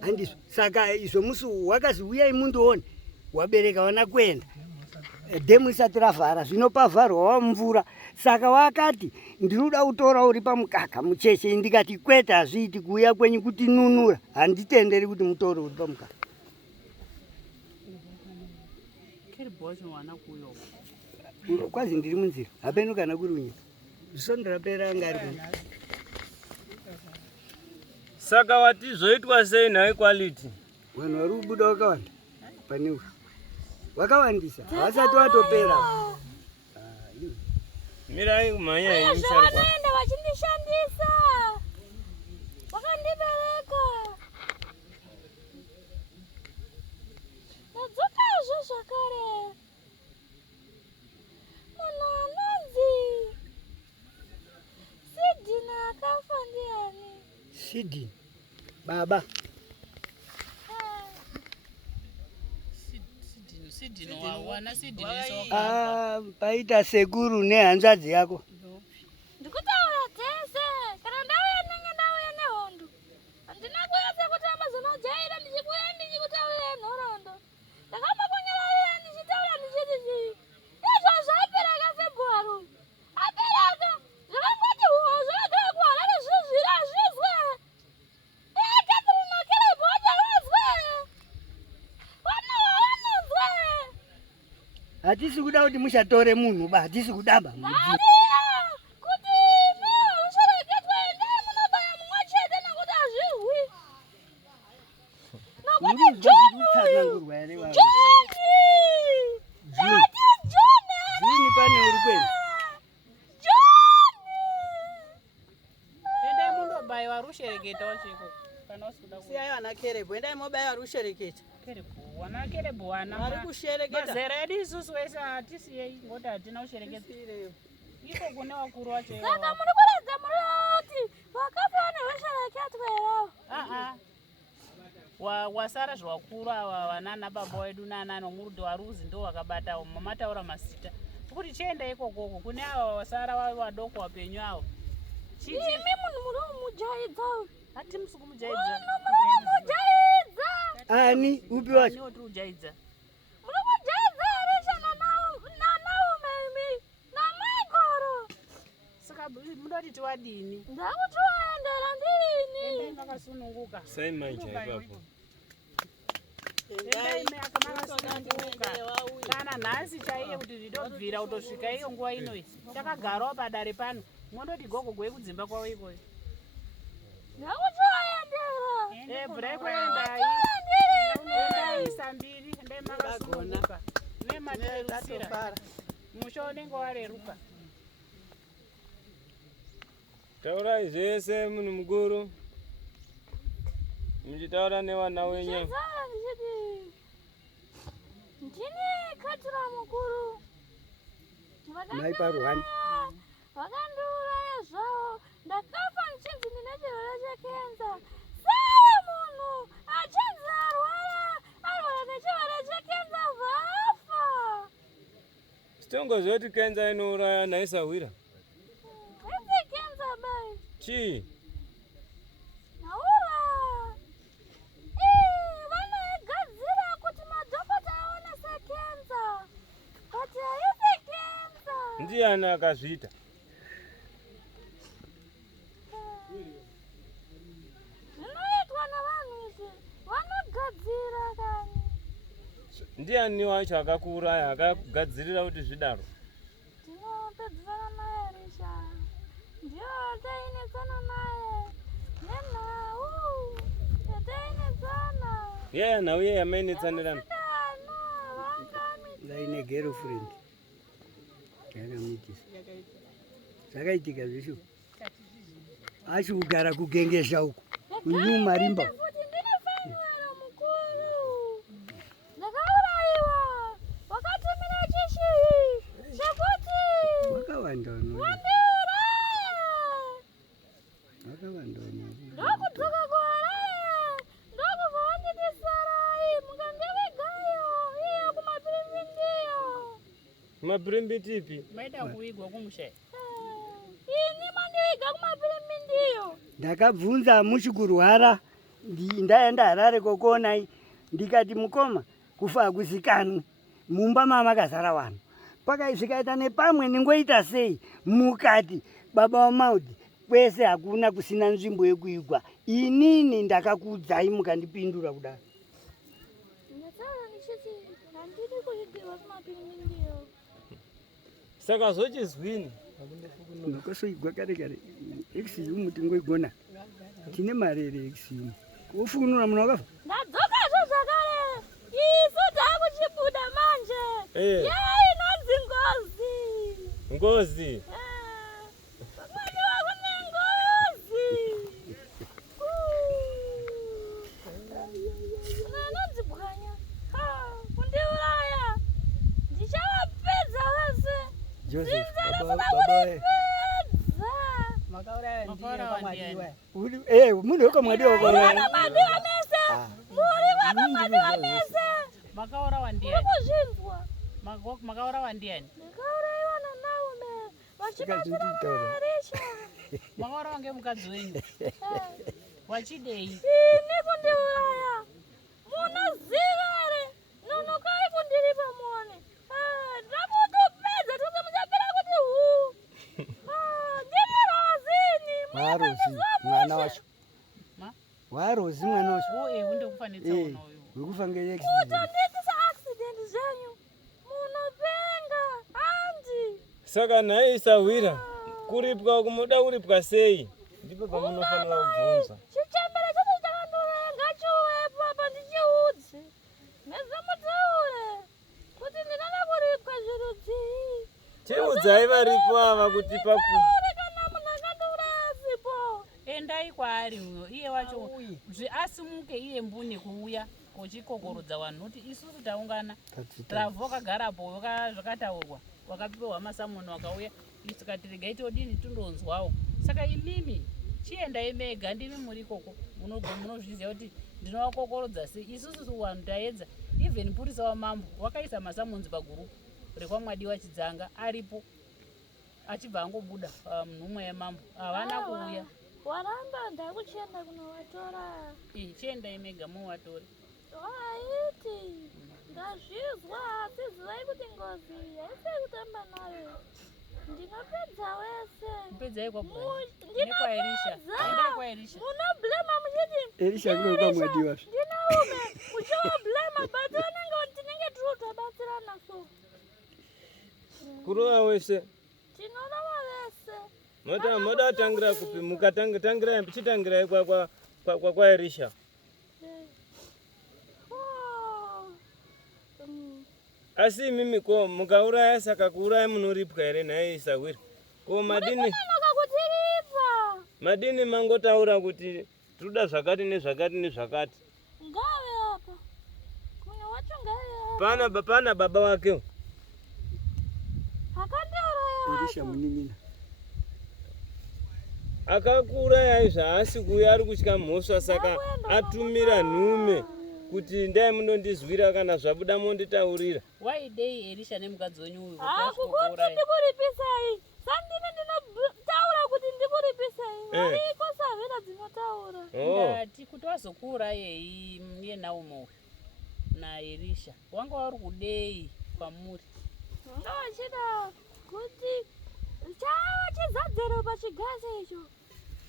Handizvo. Saka izvo musi wakazi uyai mundione. Wabereka wana kwenda. Dhemu isati ravhara zvino pavharwa mvura. Saka wakati ndinoda kutora uri pamukaka mucheche. Ndikati kwete hazviiti kuuya kwenyu kuti nunura. Handitenderi kuti mutore uri pamukaka. Kerebho wana kuyo. Kwazi ndiri munzira. Hapeno kana kuri unyika. Zvisondera pera ngari kuno. Saka watizoitwa sei nawe Quality? Vanhu vari kubuda wakawanda panewe. Wakawandisa. Havasati watopera. Mirai kumhanya Uye henyu zvavanoenda sharukwa. vachindishandisa. Vakandibereka. Nadzokazvo zvakare. Munhu anonzi Sidhini akafa ndiani? Sidhini. Baba. Sidhini wawana Sidhini Paita sekuru nehanzvadzi yako. Ndikutaura dzese. Kana ndauya ndenge ndauya nehondo. Handina kuuya sekuti amazonojaira ndichikuuya ndichikutaurira nhoroondo. Ndakambokunyararira ndichitaura ndichiti zvii. Izvo zvapera kaFebhuwari uyu. Aperaka. Zvakangoti hozvo agara kuharare zvizviri hazvizwe. Catherine naKerebho vachavazwe. Vanowa vanonzwe. Hatisi kuda kuti muchatore munhu ba. Hatisi kudaba. Hariya kuti miwo mushereketwe endai munobaya mumwe chete nekuti hazvihwi. Nokuti Tsanangurwa ere vanhu. Juni pane uri kwenda. endai mundobayiwa rushereketa wachiko. Kana usikuda kuuya. Siyai vana Kerebho, endai mobayiwa rushereketa. Kerebho wana Kerebho wana. Vari kushereketa. Mazera edu isusu wese hatisiyei ngoti hatina kushereketa. Iko kune wakuru wacho. Saka muri kuradza muri kuti vakafa vane rushereketwe iwawo. Wasara zvakuru ava vanana baba wedu nana nomurudo waruzi ndo wakabata mamataura masita. Kuti chienda ikokoko kune ava wasara vadoko wapenyu avo. Imi munhu muri kumujaidza. Hati musi kumujaidza. Munhu muri kumujaidza. Ani upi wacho? Niwo tiri kujaidza. Muri kujaidza Elisha naNaomi imi naMaigoro. Saka munoti tiwadini. Ndakuti waendera ndini. Endai makasununguka. Sai manje ipapo. Endai makasununguka. Kana nhasi chaiye kuti ndinobvira kutosvika iyo nguva inoi. Takagarawo padare pano. Mondoti gogo gwei kudzimba kwawo ikoyo. Ndakuti waendera. Break endai. Endai sambiri. Endai makasununguka. Nematarusira. Musho unenge wareruka. Taurai zvese munhu mukuru. Muchitaura nevana wenyu. Ndini Katura mukuru. Mai paruhani. vakandiuraya zvavo. Ndakafa ndichinzi ndine chirwere chekenza. Sei munhu achinzi arwara nechirwere chekenza vafa? Sitongo zoti kenza inouraya naisawira. Isi kenza bai. Chii? Naura. Vanoigadzira kuti madhokota aone sekenza. But haisi kenza. Ndiani akazviita? Zvinoitwa navanhu izvi. Vanogadzira kani. Ndiani wacho akakuuraya akagadzirira kuti zvidaro? Tinopedzana naye Risha. Ndiyo tainetsana naye. Nenhau. Tainetsana. Yeye nhau yeye amainetsanirana. Laine girlfriend. Yakamitisa. Zvakaitika zvisho. Achi kugara kugengesha uku. Kunyuma rimba. Futi ndine fanwaro mukuru. Ndakauraiwa. Wakatumira chishivi. Chekuti. Wakawanda uno. Wandiuraya. Wakawanda uno. Ndokudzoka kuuraya. Ndokubva wandidisarai. Mukandivigayo. Iyo kumapirimbindiyo. Mapirimbitipi? Maida kuigwa kumushaya. Ini mandiviga kumapirimbindiyo. Ndakabvunza muchikurwara ndaenda Harare kokonai ndikati mukoma kufa hakuzikanwi mumba mamakazara vanhu pakaizvikaita nepamwe ningoita sei mukati baba wamaudhi kwese hakuna kusina nzvimbo yekuigwa inini ndakakuudzai mukandipindura kudaro Ndataura ndichiti handidi kuzvigirwa kumapirimbindiyo. Saka zochizwini? ndakasoigwa kare kare XU muti ngoigona tine marere XU ufunura munhu wakafa Ndadzokazvo zvakare. Isu taakuchibuda manje. Inonzi ngozi. Ngozi? Pamweniwa kune ngozi. Inonzi bwanya. Kundiuraya. Ndichavapedza vese. Joseph Zinzara baba kundipedza. Makauraya Makauraya munhu wekamwadiwa Vanomadiwa mese. Muri vanomadiwa mese. Makaurawa ndiani? Kuzvinzwa. Makaurawa ndiani? Ndakauraiwa naNaume. Vachibatsira Ndikazvinditaura. Risha. Makaurawa ngemukadzi wenyu. Wachidei? Ini kundiuraya. Munoziva ere? Nonokai kundiripa muone. Ndakutopedza tose muchapera kuti hu. Ndimurazini. Warozi mwana wacho Ma? Warozi mwana wacho Undekufanitsa uno uyu. wekufa ngeaccident Kutanditisa accident zvenyu. Munopenga. Handi. Saka naisawira kuripwa kumuda kuripwa sei? Ndipo pamunofanira kubvunza. Chichembere chedu chakandorenga chiwepo apa ndichiudze. Nezvemutaure. Kuti ndinoda kuripwa zvirudzii. Tiudzai varipo ava kuti Nditaure kana munhu akandouraya asipo. Endai kwaari uyo. Iye wacho asimuke iye mbune kuuya kochikokorodza vanhu kuti isusu taungana. Ravho wakagarapo zvakataurwa. Wakapiwa masamoni wakauya. Tikati regai todini tundonzwawo. Saka imimi chiendai mega ndimi muri ikoko. Munozviziva kuti ndinovakokorodza sei. Isusu vanhu taedza. Even purisa wamambo wakaisa masamonzi pagurupu rekwamwadiwa Chidzanga aripo achibva angobuda munhumwe yamambo havana kuuya. Waramba ndakuchienda kunovatora. Chiendai mega muvatore. Haiti. Ndazvizwa asi zivai kuti ngozi haisai kutamba nayo. Ndinopedza wese. Kupedzai kwabva. Ndinopedza. Endai kwaErisha. Munoblema muchiti. Erisha ngewekamwadiwa Ndinaume. Muchiwablema but vanenge kuti tinenge tiri kutabatsirana so. Kurova wese. Tinorova vese. Moda tangira kupi mukatangira chitangirai kwa Erisha. Asi mimi ko mukauraya saka kuuraya munoripwa ere naye isawira. Ko madini madini mangotaura kuti truda zvakati nezvakati nezvakati. Ngave apa. Kunya wacho ngave apa. Pana baba wake. Akandiuraya Erisha munimina akakura yai zvaasi kuuya ari kutya mhosva, saka atumira nhume kuti ndai munondizwira kana zvabuda monditaurira. Waidei Elisha nemukadzi wenyu uyu? Hakukuti ndikuripisei. Sandine ndinotaura kuti ndikuripisei. Variko savhera dzinotaura. Ndati kuti wazokuurayei iye Naomi naElisha, wanga vari kudei kwamuri? Ndochida kuti chava chizadzero pachigazi icho.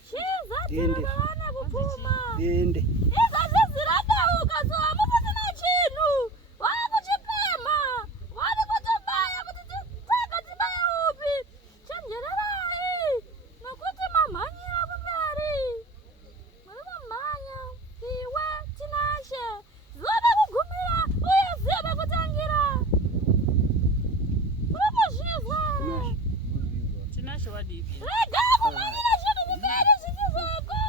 Chizadzero vaone kupfuma. Ende. Izvozvi ziradauka so hamusisina chinhu. Vakuchipema. Vari kutobaya kuti titsvaga tibaya upi. Chenjererai nokuti mamhanyira kumberi. Muri kumhanya iwe Tinashe. Zoda kugumira uye ziya pekutangira. Uri kuzvizwa here? Tinashe wadii? Rega kumhanyira chinhu kumberi zvichizvako.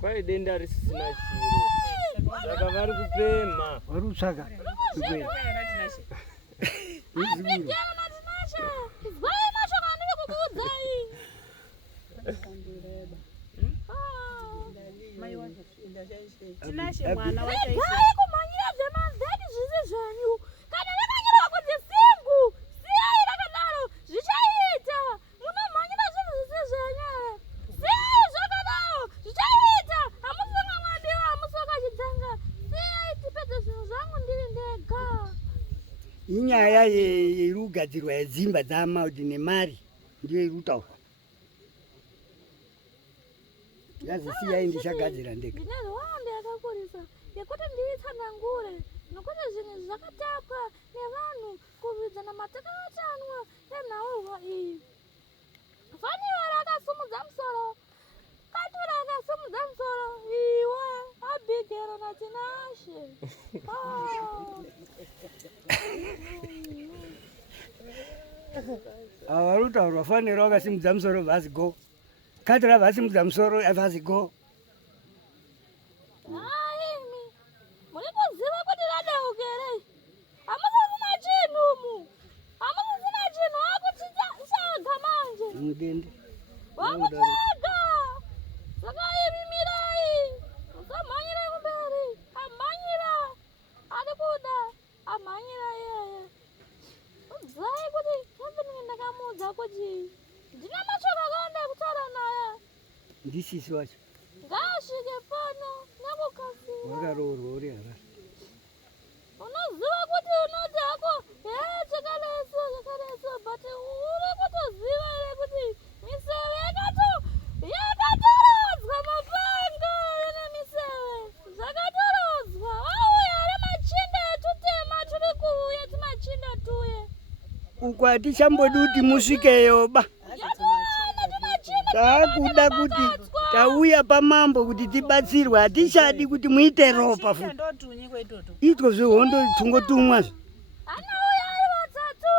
Kwai denda risisina chiro, saka vari kupema. Vari kutsvaga. Apindana naTinashe. Izwai mashoko andiri kukuudzai. Tinashe mwana wachaise. Regai kumhanyira zvemanzeti zvisi zvenyu. Kana rakanyorwa kunzi singu, siyai rakadaro, zvichaita. Munomhanyira zvinhu zvisi zvenyu here? Siyai zvakadaro, zvichaita. Hamusanga mwadiwa, hamusoka chidzanga. Siyai tipedze zvinhu zvangu ndiri ndega. Inyaya yerugadzirwa yedzimba dzamaudi nemari ndiyo irutaurwa. Yazisiyai ndichagadzira ndega. Ndine nhoroondo yakakurisa yekuti ndiitsanangure nokuti zvinhu zvakatapwa nevanhu kuvidzana matakawatanwa enhaurwa iyi. Faniro rakasumudza musoro, Katura rakasumudza musoro, iwe Abigero naTinashe. Ava vari kutaurwa faniro vakasimudza musoro vhasi go. Katura vasimudza musoro vhasi go. Imi muri kuziva kuti radeuka here? Hamusisina chinhu mu. Hamusisina chinhu wakutsvaga manje. Mudende. Wakutsvaga. Saka imimirai. Musamhanyire kumberi. Amhanyira. Ari kuda. Amhanyira iyeye. Udzai kuti Kevin ndakamuudza kuti ndine mashoko akawanda ekutaura naye. Ndisisi wacho. Ngaasvike pano nekukasira. Wakaroorwa uri Harare. Unoziva kuti unoti hako chakaleso but uri kutoziva here kuti miseve yakatorodzwa mapanga nemiseve zvakatorodzwa. Vauya ari machinda etutema turi kuuya timachinda tuye. Uku hatichambodi kuti musvikeyoba. Takuda kuti tauya pamambo kuti tibatsirwe, hatichadi kuti muite ropa futi. Itwo zvehondo tungotumwazvo. Anauya ari vatatu.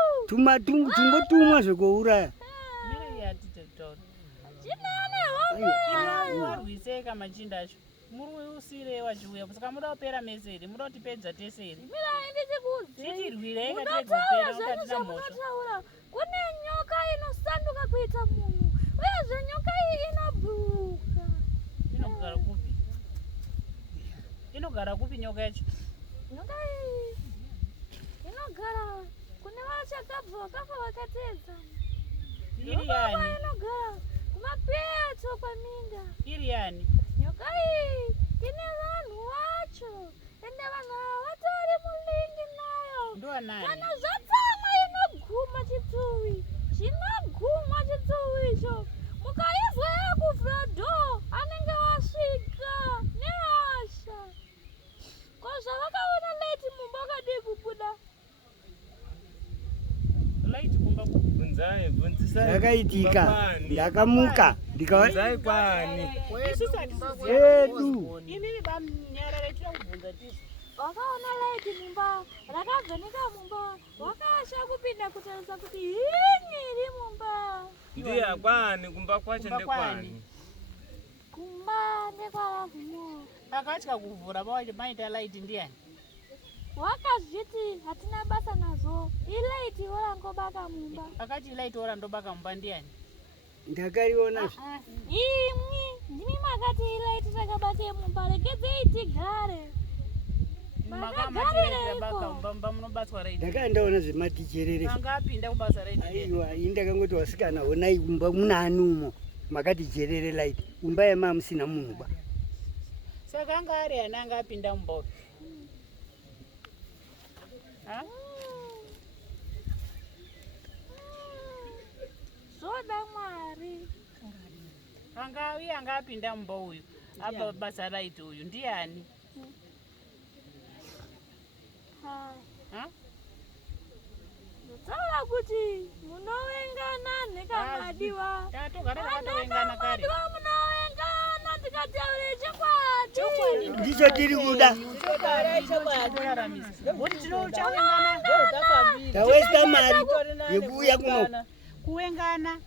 Tungotumwa zvekouraya. Warwiseka machinda acho. Muri usire wachiuya saka muda kupera mese here? Muda kutipedza tese here? Mirai ndichikuudzei. Titirwirei katipedza ukatina mhosva. Kune nyoka inosanduka kuita munhu. Uyezve nyoka iyi inobhuka. Inogara kupi? Inogara kupi nyoka yacho? Nyoka iyi inogara kune vachakabva vakafa vakateedza. Iri yani? Inogara kumapeto kweminda. Iri yani? Nyoka iyi ine vanhu vacho. Ende vanhu ava vatori mulingi nayo. Ndoanani? Kana zvatsamwa inoguma chituwi. Chinoguma chituwi icho. Mukaizwa yakuvhura dhoo anenge wasvika nehasha. Ko zvavakaona laiti mumba wakadii kubuda. Laiti kumba Bvunzai, bvunzisai. Yakaitika. Ndakamuka. Bvunzai kwani. isusu hatisiziva. Edu. Imimi bamnyarara tira kubvunza tisu. Wakaona laiti mumba, rakavheneka mumba, wakasha kupinda kutarisa kuti hinyi iri mumba. Ndiye kwani kumba kwacho ndekwani? Kumba ndekwaravumo. Akatya kuvhura maita laiti ndiani? Wakazviti hatina basa nazo. Ilaiti orangobaka mumba. Akati laiti orandobaka mumba ndiani? ndakariona imwi ndimi makati ilaiti takabate mumba rekedzei tigare ndakanga ndaona zvematicherere angapinda kubasa raiti aiwa ini ndakangoti wasikana honai umba munani umo makaticherere laiti umba yema musina munhu ba saka anga ari ana angapinda mumba zvoda mwari angawi angapinda mumba uyu apa basa raiti uyu ndiani ndotaura kuti munowengana nekamadiwa munowengana ndikataure chokwadi ndicho tiri kuda tawesta mari yekuuya kuno kuwengana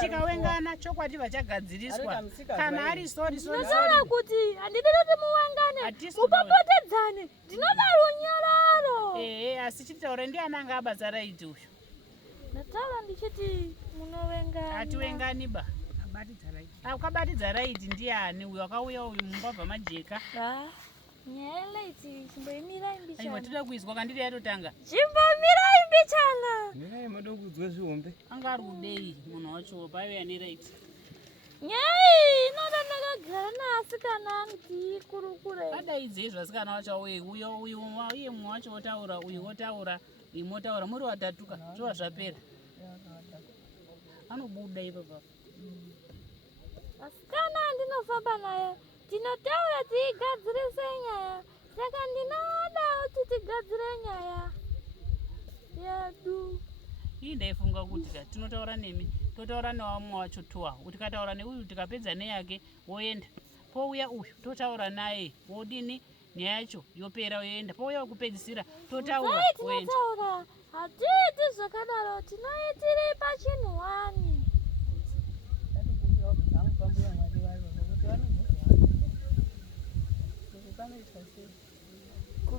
tikawengana chokwadi vachagadziriswa kana ari ndinotaura kuti handidi kuti muwengane mupopotedzane ndinoda runyararo asi chitaura ndiani anga abasa raiti uyu ndataura ndichiti munowengana hatiwengani ba akabatidza raiti ndiani uyu akauya uyu mumba bvamajeka nyaya yelaiti chimboimirai mbichana aiwa toda kuizwa kandiri yatotanga chimbomirai mbichana mirai moda kudzwa zvihombe anga ari kudei munhu wacho paiuya neraiti nyaya iyi inoda ndakagara naasikana ndikurukure adaidzei zvasikana wacho uye uye mumwe wacho otaura uyu otaura uyu motaura muri watatuka zvova zvapera anobuda ipapa asikana andinofamba naye tinotaura tiigadzirise nyaya saka ndinoda kuti tigadzire nyaya yedu ii ndaifunga kuti tinotaura nemi totaura newamwe wacho tuwa tikataura neuyu tikapedza neyake woenda pouya uyu totaura naye wodini nyaya yacho yopera yoenda pouya wekupedzisira totaura woenda tinotaura hatiiti zvakadaro tinoitiri pachinhuwani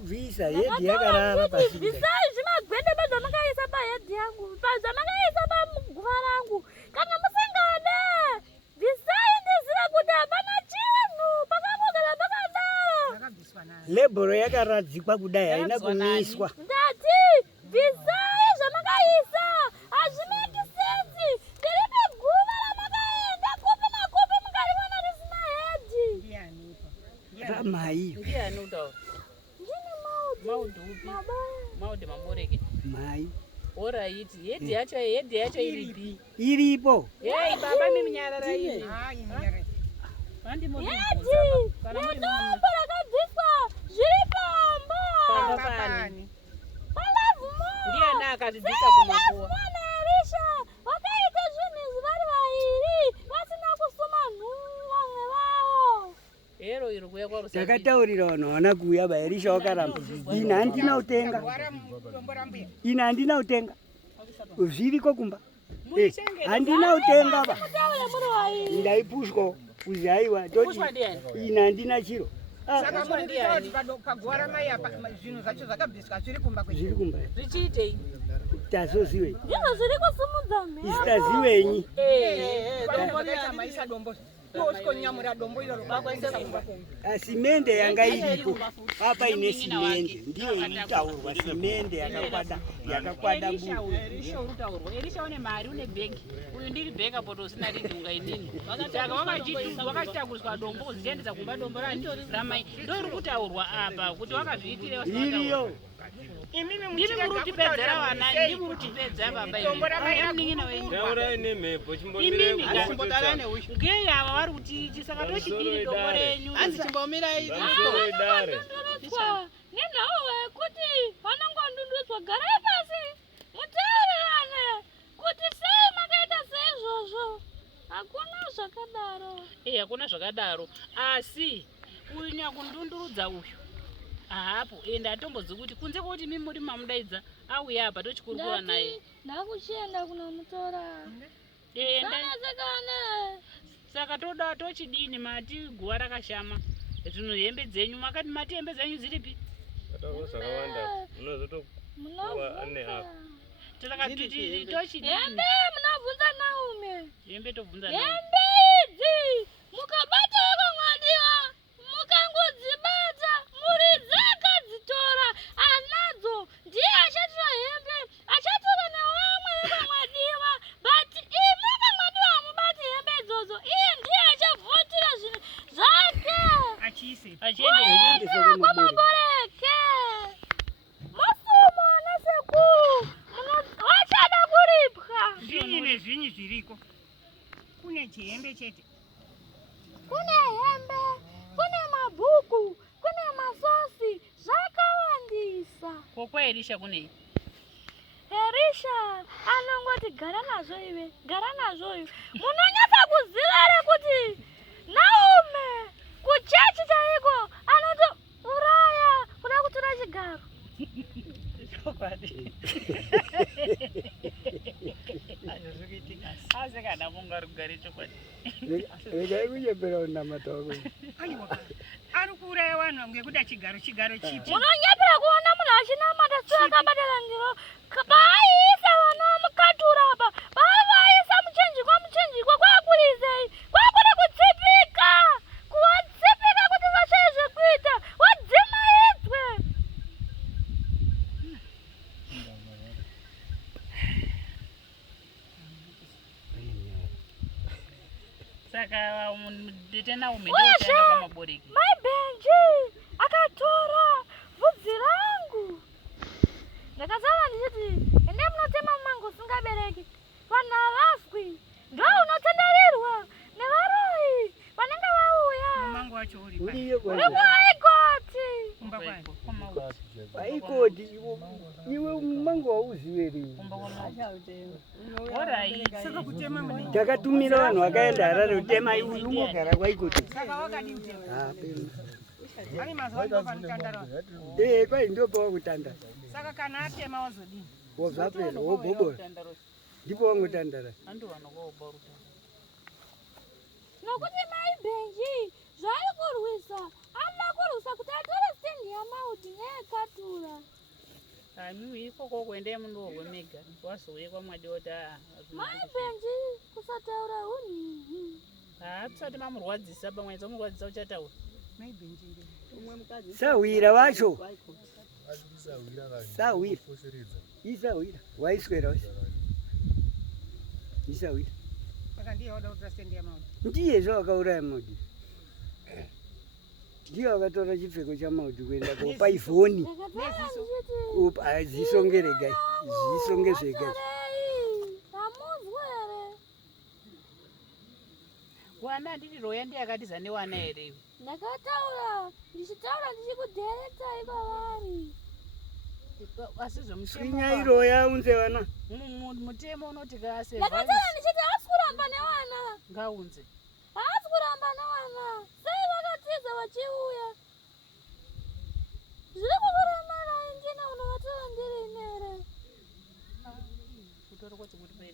kubvisa hedhi yakarara bvisai zvimagwendebe zvamakaisa pahedhi yangu zvamakaisa paguva rangu kana musingade bvisai ndiziva kuti hapana chinhu pakangogara pakadaro lebhoro yakaradzikwa kudai haina kumiswa ndati bvisai zvamakaisa hazvimekiseti ndiri neguva ramakaenda kupi nakupi mukariona risina hedhi ramai ndiani utaura maudhi upi maudhi mamboreke mai oraiti hedhi yacho iripi iripo yei baba miminyarara ini hedhi nedombo rakabviswa zviri pamba pani palavumo ndiani akatibvisa kumakuwa elisha vakaita zvinhu izvi vari vairi vasina kusuma nhumwe vamwe vavo hero iri kuya kwarusa takataurira vanhu havana kuuya baerisha wakaramba ina handina utenga ina handina utenga zviriko kumba handina utenga ba mutaure muri vairi ndaipushwa kuzi haiwa toti ina handina chiro saka muritaura kuti paguva ramai apa zvinhu zvacho zvakabviswa zviri kumba zviri kumba zvichiitei tazozivenyi ndizvo zviri kusumudza mhepo isitazivenyi dombo rina maisa dombo ndosvikonyamura dombo iroro kwakuendesa kumba kwenyu simende yanga iripo apa ine simende ndiyo iritaurwa simende yakakwada elisha uritaurwa elisha une mari une bhegi uyu ndiri bhega poto usina ringi ungainini saka wakachitakuriswa dombo uzichiendesa kumba dombo ramai ndo iri kutaurwa apa kuti wakazviitire iriyo ndiri muri kutipedzera vana ndiri muri kutipedza baba emuningina taurai nemhepo imimi ngei ava vari kutiiti saka tochidini dombo renyu hanzi chimbomirai nenhau wekuti vanongondundutswa garai pasi mutaurirane kuti sei makaita seizvozvo hakuna zvakadaro hakuna zvakadaro asi uyu nyakundundurudza uyu hapo ende atombodzi kuti kunze kwekuti mimi muri mamudaidza auya apa tochikurukura naye ndakuchienda kunomutora sanatsekane saka toda tochidini mati guva rakashama zvinhu hembe dzenyu makati mati hembe dzenyu dziripi zvakawanda munozotokuva ane hapo tochidini hembe ndobvunza Naume. Hembe tobvunza Hembe idzi mukabata vakamwadiwa mukangodzibata muri dzakadzitora anadzo ndiye achatora hembe achatora nevamwe vakamwadiwa but imi vakamwadiwa hamubati hembe idzodzo iye ndiye achavhotera zvinhu zvake kuenda kwamagoreke masumo nasekuru vachada kuripwa. Zvinyi nezvinyi zviriko. Kune chihembe chete. Kune hembe, kune mabhuku, kune masosi, zvakawandisa. Kokwa Elisha kunei? Elisha anongoti gara nazvo iwe, gara nazvo iwe. Munonyatsa kuziva ere kuti Naume kuchechi chaiko anotouraya kuda kutora chigaro. Asi kana mungari kugare chokwadi. Regai kunyepera unamata wako. Ari kuuraya vanhu ngekuda chigaro chipi. Munonyepera kuona munhu achinamata tsuva akabatana ngiro. Paaiisa vana vamukatura apa, paavaisa muchinjikwa kwaakurisei, kwaakuda kutsipika. Kuvatsipika kuti vashaye zvekuita, wadzimaidzwe. Saka tete Naume ndochaenda kwamaboreki. Maibenji akatora vhudzi rangu. Ndakasava ndichiti ende munotema mumango usingabereki. Vanhu havafwi. Ndo unotenderirwa nevaroyi vanenge vauya. Mumango wacho uri pa. Uri kuhaikoti. Kumba kwani? Haikoti iwe mumango wauziweri. Saka kutema mune. Takatumira vanhu vakaenda Harare kutema iwe ungogara kwaikoti. Saka wakadini kutema? Ani mazuva ndopanotandara. Kwai ndopa wakutandara. Saka kana atema wazodini? Wozvapera wobhobora. Ndipo wangotandara. Nokuti Maibenji zvari kurwisa, anoda kurwisa kuti atore stendi yamaudi neekatura. Ami ikoko kuendai mundorwe mega. Wazouye kwamwadiwa kuti Maibenji kusataura hunhihi. hatisati mamurwadzisa pamwe dzamurwadzisa uchataura. Maibenji ndi. Sawira wacho. Sawira. Isawira. Waiswera wasi. Isawira. Saka ndiye wada kutora stendi yamaudi. Ndiye zvawakauraya maudi. Ndiye wakatora chipfeko chamaudi kuenda kopa ifoni. Ndakataura ndichiti Ziso ngeregai. Ziso ngezvegai. hamuzwere. Wana handiti roya ndiye akatiza newana here iwe. Ndakataura ndichikudheretsai kwavari. Asi Swinya iroya unze vana. mutemo unoti kase Ndakataura ndichiti haasi kuramba newana. ngaunze. Haasi kuramba newana. Sei vakatiza vachiuya. Zviri kukuremera ingina unovatora ndiri nere.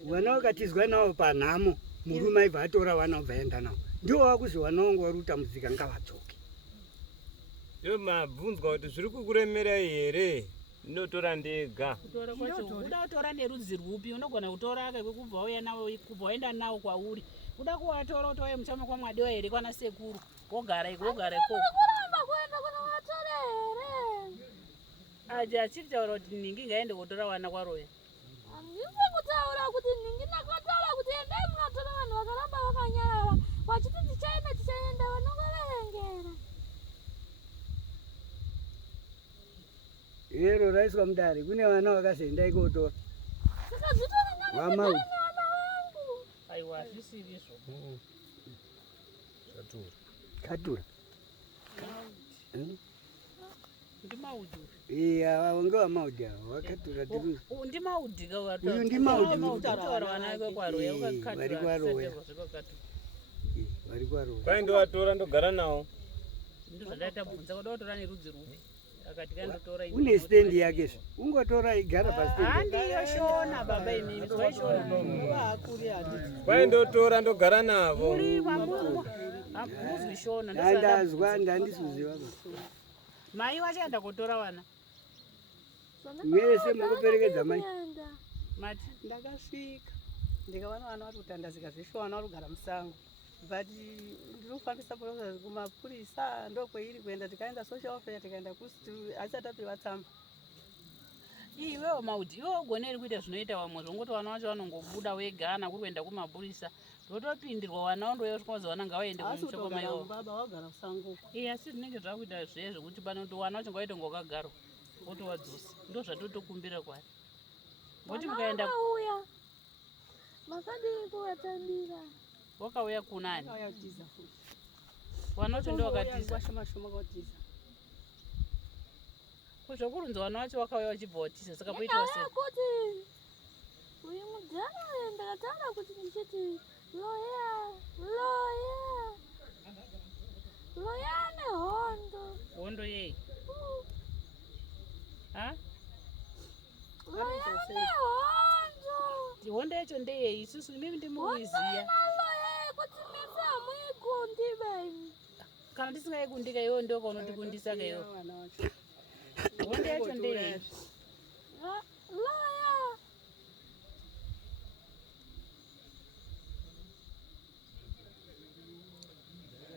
Vana vakatizwa navo panhamo. Murume aibva atora vana obva aenda navo. Ndiwo wakuzi vana vangu vari kutambudzika ngavadzoke. Yo mabvunzwa kuti zviri kukuremerai here? Ndinotora ndega. Kutora kwacho uda kutora nerudzi rwupi unogona kutora akakwe kubva wauya nawo kubva waenda nawo kwauri. Uda kuwatora utauye muchama kwamwadiwa here kwana sekuru. Wogara iko wogara iko. Kuramba kuenda kunovatora here. Aja achiri taura kuti ningi ngaende kutora wana kwaroya. Handisi kutaura kuti ningi ndakataura kuti endai munotora vanhu vakaramba vakanyarara. Wachiti tichaenda vanongoverengera. Ero raiswa mudare kune vana vakazoendai kotora. Saka zvitori nani Vana vangu. Aiwa zvisiri izvo. Katura. Ndimaudhi. Vange vamaudhi ava vakatura tiri. Ndimaudhi ka Uyu ndimaudhi. Utaura wana vekwe kwaroya ukakatura. Vari kwaroya. Vari kwaroya. Kwai ndovatora ndogara nawo. Ndozvandatabvunza kuda kutora nerudzi rwupi. Akati kandotora ini. Une stendi yake zve. Ungotora igara pastendi. Handiyo shona baba inini. Zvaishona. Kwai ndotora ndogara navo. Muri vamungwa. Muzvi shona. Ndandazwa ndandisuziva. Mai vachaenda kutora wana. Mwese mukuperekedza mai. Mati. Ndakasvika. ndikaona vana vari kutandazika zveshuwa vana vari kugara musango but ndinofambisa process kumapurisa ndokweiri kuenda tikaenda social welfare tikaenda kusiti asati apiwa tsamba. Iwewo Maudhi, iwewo goneri kuita zvinoita vamwe zvongoti vana vacho vanongobuda wega kana kuri kuenda kumapurisa ndotopindirwa vana vandoyosvika kuzi vana ngavaende kumuchokoma iwowo. Baba wagara musango. Asi zvinenge zvakuita zvezvo kuti pano kuti vana vacho ngavaite ngokagarwa woti wadzosa ndo zvatotokumbira kwari ngoti mukaenda uya makadii kuvatambira wakauya kunani Vakauya kutiza futi. vana vacho ndo wakatiza Shoma kutiza. kuzvokurunzi vana vacho wakauya vachibva watiza saka poitwa sei kuti uyu mudhara ndakataura kuti ndichiti loya nehondo. hondo yei ha Loya nehondo. hondo yacho ndeyei isusu mimi ndimuiziya Loya kuti mese hamuikundi baby. kana tisingaikundika iwewo ndo kaunotikundisa kaiwo hondo yacho ndeyei Loya.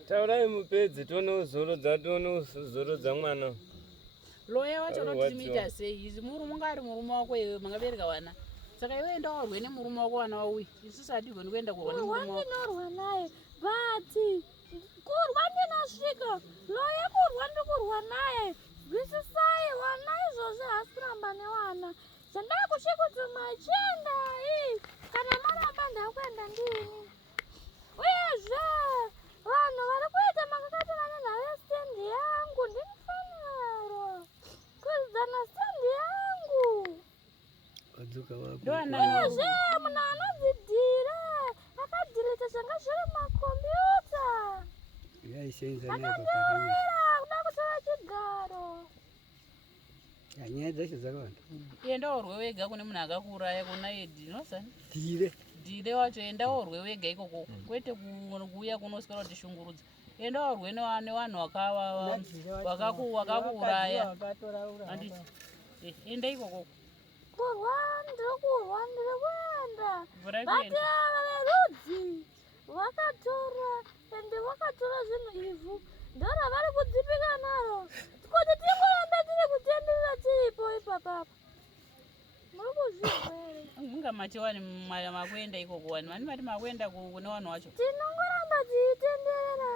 Taurai mupedzi tonozorodza mwana. loya wacho notimiita sei izi murume ari murume wako iwe mangabereka vana saka iwe enda warwe nemurume wako vana vauyi isusu hatigoni kuenda kurwa nemurume wako Wandinorwa naye bati kurwa ndinosvika loya kurwa ndikurwa naye zvisisai vana izvozvi hasi kuramba nevana zvandai kuchikuti machenda kana maramba ndakuenda ndini uyezve vanhu vari kuita makakatana nenhave stendi yangu ndinifaniro kuidzana stendi yangu uyezve munhu anodzidhire akadhirita zvanga zviri makombiyuta akamirira kuda kutora chigaro. nyaya dzacho dzakawanda. enda worwe wega kune munhu akakuuraya kuna Edhi nosani dhire wacho enda worwe wega ikoko kwete kuuya kunoswera kutishungurudza enda worwe nevanhu vakakuuraya handiti enda ikoko kurwa ndiri kuenda mvura vati ikuenda ava verudzi vakatora ende vakatora zvinhu ivhu ndoravari kudzipika naro kuti tingorambe tiri kutenderera tiripo ipapapa muri kuzvizwa here munga machiwani makuenda ikoko wani mani mati makuenda kune vanhu vacho tinongoramba tiitenderera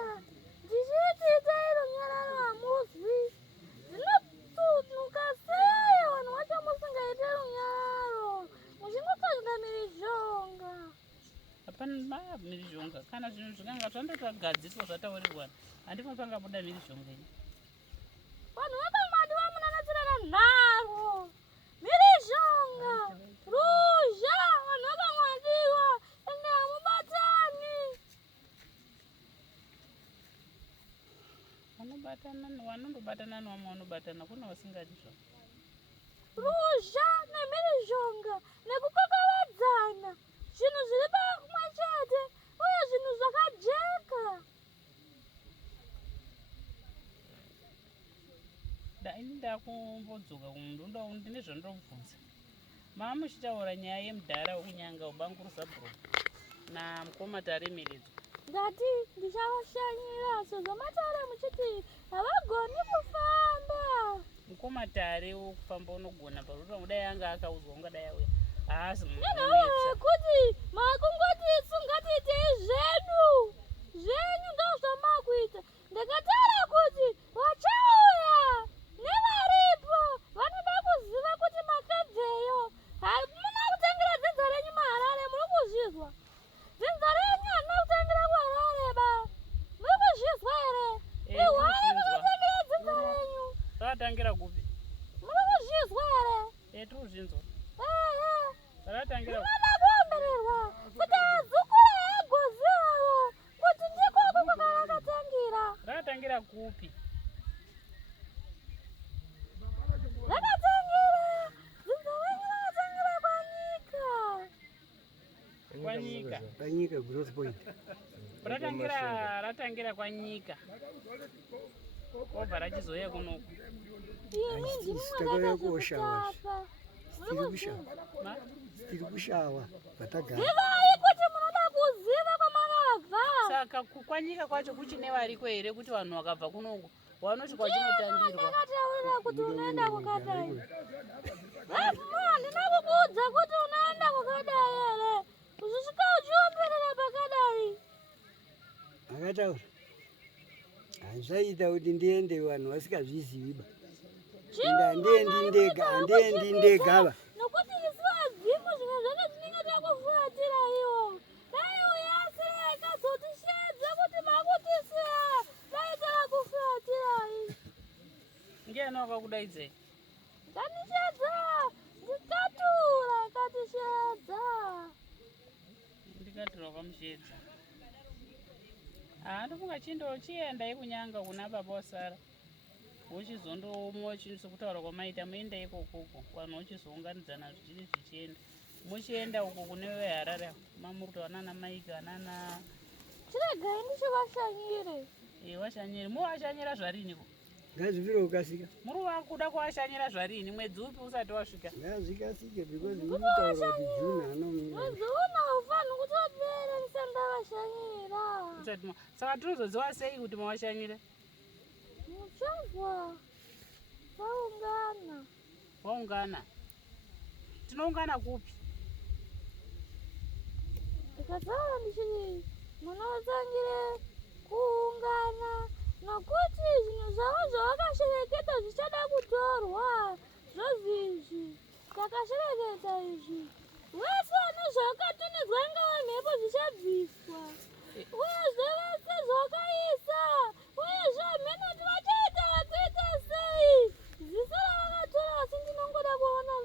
ndichiti itai runyararo hamuzwi zvinotutuka sei vanhu vacho musingaite runyararo muchingotsvaga mirizhonga hapana mirizhonga kana zvinhu zvikanga zvandotagadziswa zvataurirwana handifo pangabuda mirizhonga ini vanhu vekamwadi vamunanatsirana nharo mirizhonga ruzha vanhu vekamwadiwa ende hamubatani vanondobatana nevamwe vanobatana kuna vasingadi zva ruzha nemirizhonga nekukakavadzana zvinhu zviri pakumwe chete uye zvinhu zvakajeka ini ndakumbodzoka kumunda ndine zvandinobvunza mama muchitaura nyaya yemudhara wekunyanga ubanguru zabro namukoma taremeredzwa ndati ndichavashanyira sezvo mataura muchiti havagoni kufamba mukoma tare wokufamba unogona paruri kudai anga akaudzwa ungadai auya haasi nenhava yekuti makungoti sungatiitei zvenyu ndo zvamakuita ndakataura kuti vachauya nevaripo vanoda kuziva kuti makabveyo hamuna kutangira dzinza renyu maharare muri kuzvizwa dzinza renyu hamuna kutangira kuharare ba muri kuzvizwa here ihwai munotangira dzinza renyu rakatangira kupi muri kuzvizwa here tirikuzvinzwa rakatangira munoda kuombererwa kuti azukuru egozivawo kuti ndikoko kwakarakatangira rakatangira kupi rakatangira dzinza renyu rakatangira kwanyika growth point ratangira kwanyika obva rachizouya kunoku imi ndimwe takauya kuoshawa tiri kushawa vatagara. Zivai kuti munoda kuziva kwamakabva. Saka kwanyika kwacho kuchine variko here kuti vanhu vakabva kunoku vanoti kwachinotandirwa. Ndakataurira kuti unoenda kwakadai. Handina kukuudza kuti unoenda kwakadai here. Uzvisvika uchiomberera pakadai. Akataura hazvaita kuti ndiende vanhu vasikazviziviba. Handiendi ndegava. Nokuti isi vadzimu zvimwe zvake tinenge takufuratira iwo. Dai uyasire akazotishedza kuti makutisiya dai takufuratirai. Ndiani wakakudaidzai? Kanishedza ndikatura katishedza. Ndikatura kwamushedza. Ndofunga chiendai kunyanga kuna baba wasara. Muchizondoomwa sekutaura kwamaita muenda ikokoko vanhu vachizounganidzana zvichiri zvichienda muchienda uko kune veharare mamuri vanana maiki vanana chiregai ndichivashanyire. Washanyire muvashanyira zvariniko? Ngazvivire ukasika. Muri wakuda kuvashanyira zvarini mwedzi upi usati wasvika? Ngazvikasike because mutaura kuti June anomira. Mwedzi uno haufanhi kutopera ndisandavashanyira. Saka tinozodziwa sei kuti mawashanyira? Muchavha vaungana. Waungana? Tinoungana kupi? Ndikataura ndichiti munotsangire kuungana nokuti zvinhu zvavo zvavakashereketa zvichada kutorwa zvozvizvi. Takashereketa izvi wese ane zvakatonidzwa ngavanhepo zvichabviswa uyezve vese zvakaisa uyezve hamene vachaita vatoita sei ziso ravakatora asi ndinongoda kuona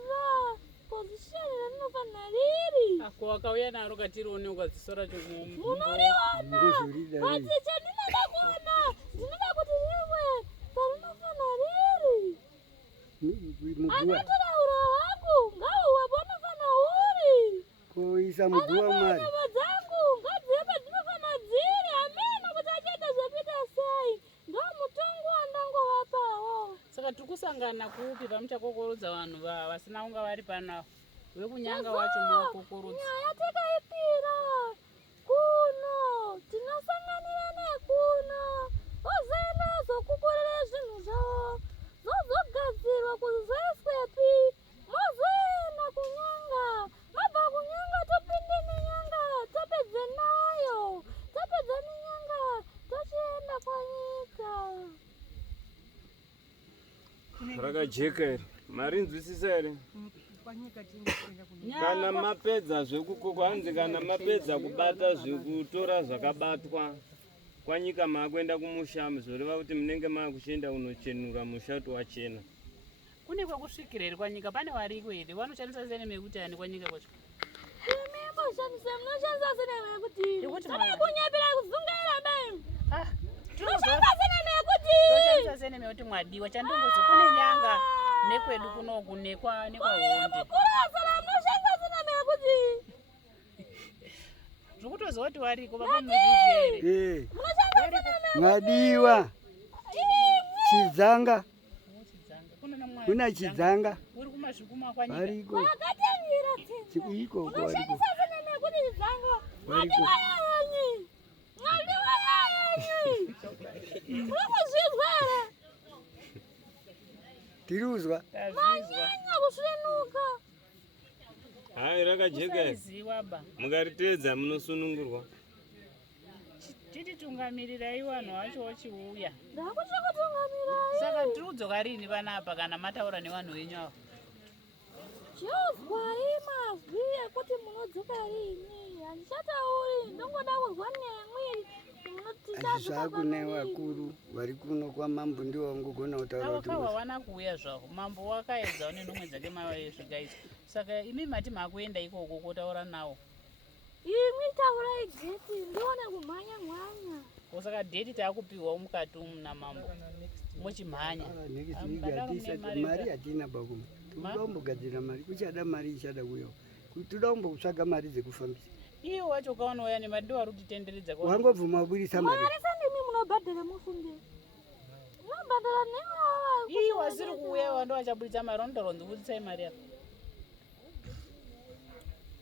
pozisheni randinofanira riri. Ako wakauya naro katirionekwa ziso racho munoriona bati chandinoda kuona ndinoda kuti riwe parinofanira riri. Anotoraura wangu ngauwe paunofanira uri. Koisa muguwa mari. Nyama dzangu ngadzive padzinofana dziri. Hamena kuti achaita zvekuita sei. Ndo mutongo wandangovapawo. Saka tiri kusangana kupi pamuchakokorodza vanhu vasina kunga vari panawo? Wekunyanga wacho muwakokorodza. Nyaya takaipira kuno tinosanganira nekuno ozoenda zokukorera zvinhu zvavo zozogadzirwa kuti zoiswepi mozoenda kunyanga mabva kunyanga topinde nenyanga topedze nayo topedza nenyanga tochienda kwanyika. Rakajeka here mari nzwisisa here kana mapedza zvekukoko hanzi kana mapedza kubata zvekutora zvakabatwa kwanyika maakuenda kumusha muzoreva kuti munenge maakuchienda kunochenura musha kuti wachena. Kune kwekusvikira here kwanyika? Pane wariko here? Vanoshandisa seneme yekuti ani kwanyika kwacho? Imboshandisa munoshandisa seneme yekuti kana kunyepera kuzungaira bemu tinoshandisa seneme yekuti toshandisa seneme yekuti mwadiwa chandongozi kune nyanga nekwedu kunoku nekwaonde mukurasara munoshandisa seneme yekuti zvokutozva kuti wariko papamuzvizere mwadiwa chidzanga kuna chidzanga uri kumasvikuma kwanyika variko wakatengira chikuiko munoshandisa seneme yekuti chidzanga mwadiwa yayenyi mwadiwa yayenyi muri kuzvizwa here? tiruzwa manyanya kusvenuka. Hai rakajeka here mukariteedza munosunungurwa. tititungamirirei vanhu vacho vachiuya. Ndakuchakutungamirai. Saka tiri kudzoka rini panapa kana mataura nevanhu venyu avo? Chozwai mazwi ekuti munodzoka rini. Handichatauri ndongoda kuzwa nemwiri zvakune vakuru vari kuno kwamambo ndiwo vangogona kutaura kuti hawana kuuya zvavo. Mambo wakaedzawo nenomwe dzake mavesvikaizvo. Saka imi mati makuenda ikoko kotaura nawo. Imwi taurai dheti ndione kumhanya mwanya. Saka dheti taakupiwa mukati muna mambo muchimhanya. mari hatina bakuma toda kumbogadzira mari kuchada mari ichada kuyawo toda kumbotsvaga mari dzekufambisa. Iye wacho ukaonauya nemari ndo wari kutitenderedza wangobvuma kubudisa mari. Mari sandimi munobhadhara mufunge. Munobhadhara nemava. Iye wasiri kuuya wando wachabudisa mari wanotaura kunzi budisai mari yako.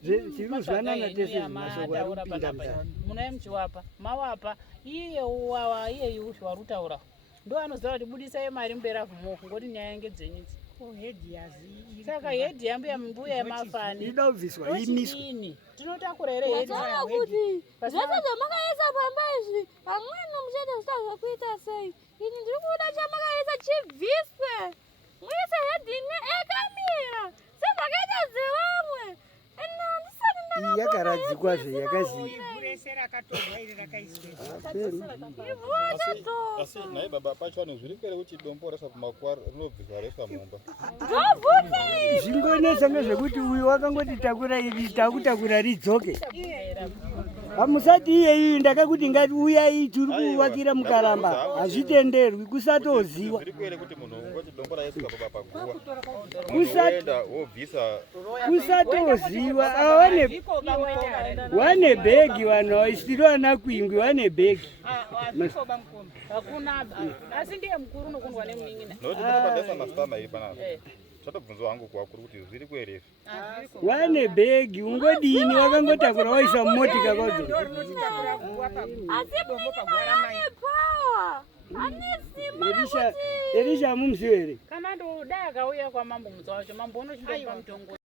Tiruzwana natese masoko ari mataura kupinda panapa muzasi. munai muchiwapa mawapa iye uwawa iye yushi warutaura ndo anoziva kuti budisai mari mberafu moko ngoti nyaya ngedzenyidzi saka hedhi yambo yambuya yemafani ida kubviswa imiswe ini tinotakura here hedhi Wataura kuti zvese zvamakaisa pamba izvi pamweni muchete zvichazvakuita sei. Ini ndiri kuda chamakaisa chibviswe. Muise hedhi imwe yakamira semakaita dzevamwe. Ino handisati iyi yakaradzikwazve yakaziva. Asi naye baba pacho zviri kwere kuti dombo rasa kumakwa rinobviswa resa mumba. Zvingonesa ngezvekuti uyu wakangoti takura iri takutakura ridzoke. Hamusati iyeyi ndakakuti ngati uyai tiri kuvakira mukaramba hazvitenderwi kusatoziva. Zviri kwere kuti munhu ungoti dombo raiswa baba paguwa. Kusatoziva wane bhegi vanhu isitiri vana kwingwi wane bhegi. hakuna asi ndiye mukuru unokundwa nemunin'ina Noti ndopandasa masitama iri panapa. Chatobvunzwa hangu kuwakuru kuti zviri kwere. Wane bhegi ungodini wakangotakura waisa mumotika kwadzo. asi munin'ina ane pawa. Ane simba Elisha hamumuzivi here? kana ndodai akauya kwamambo mudzi wacho mambo unochindopa mutongo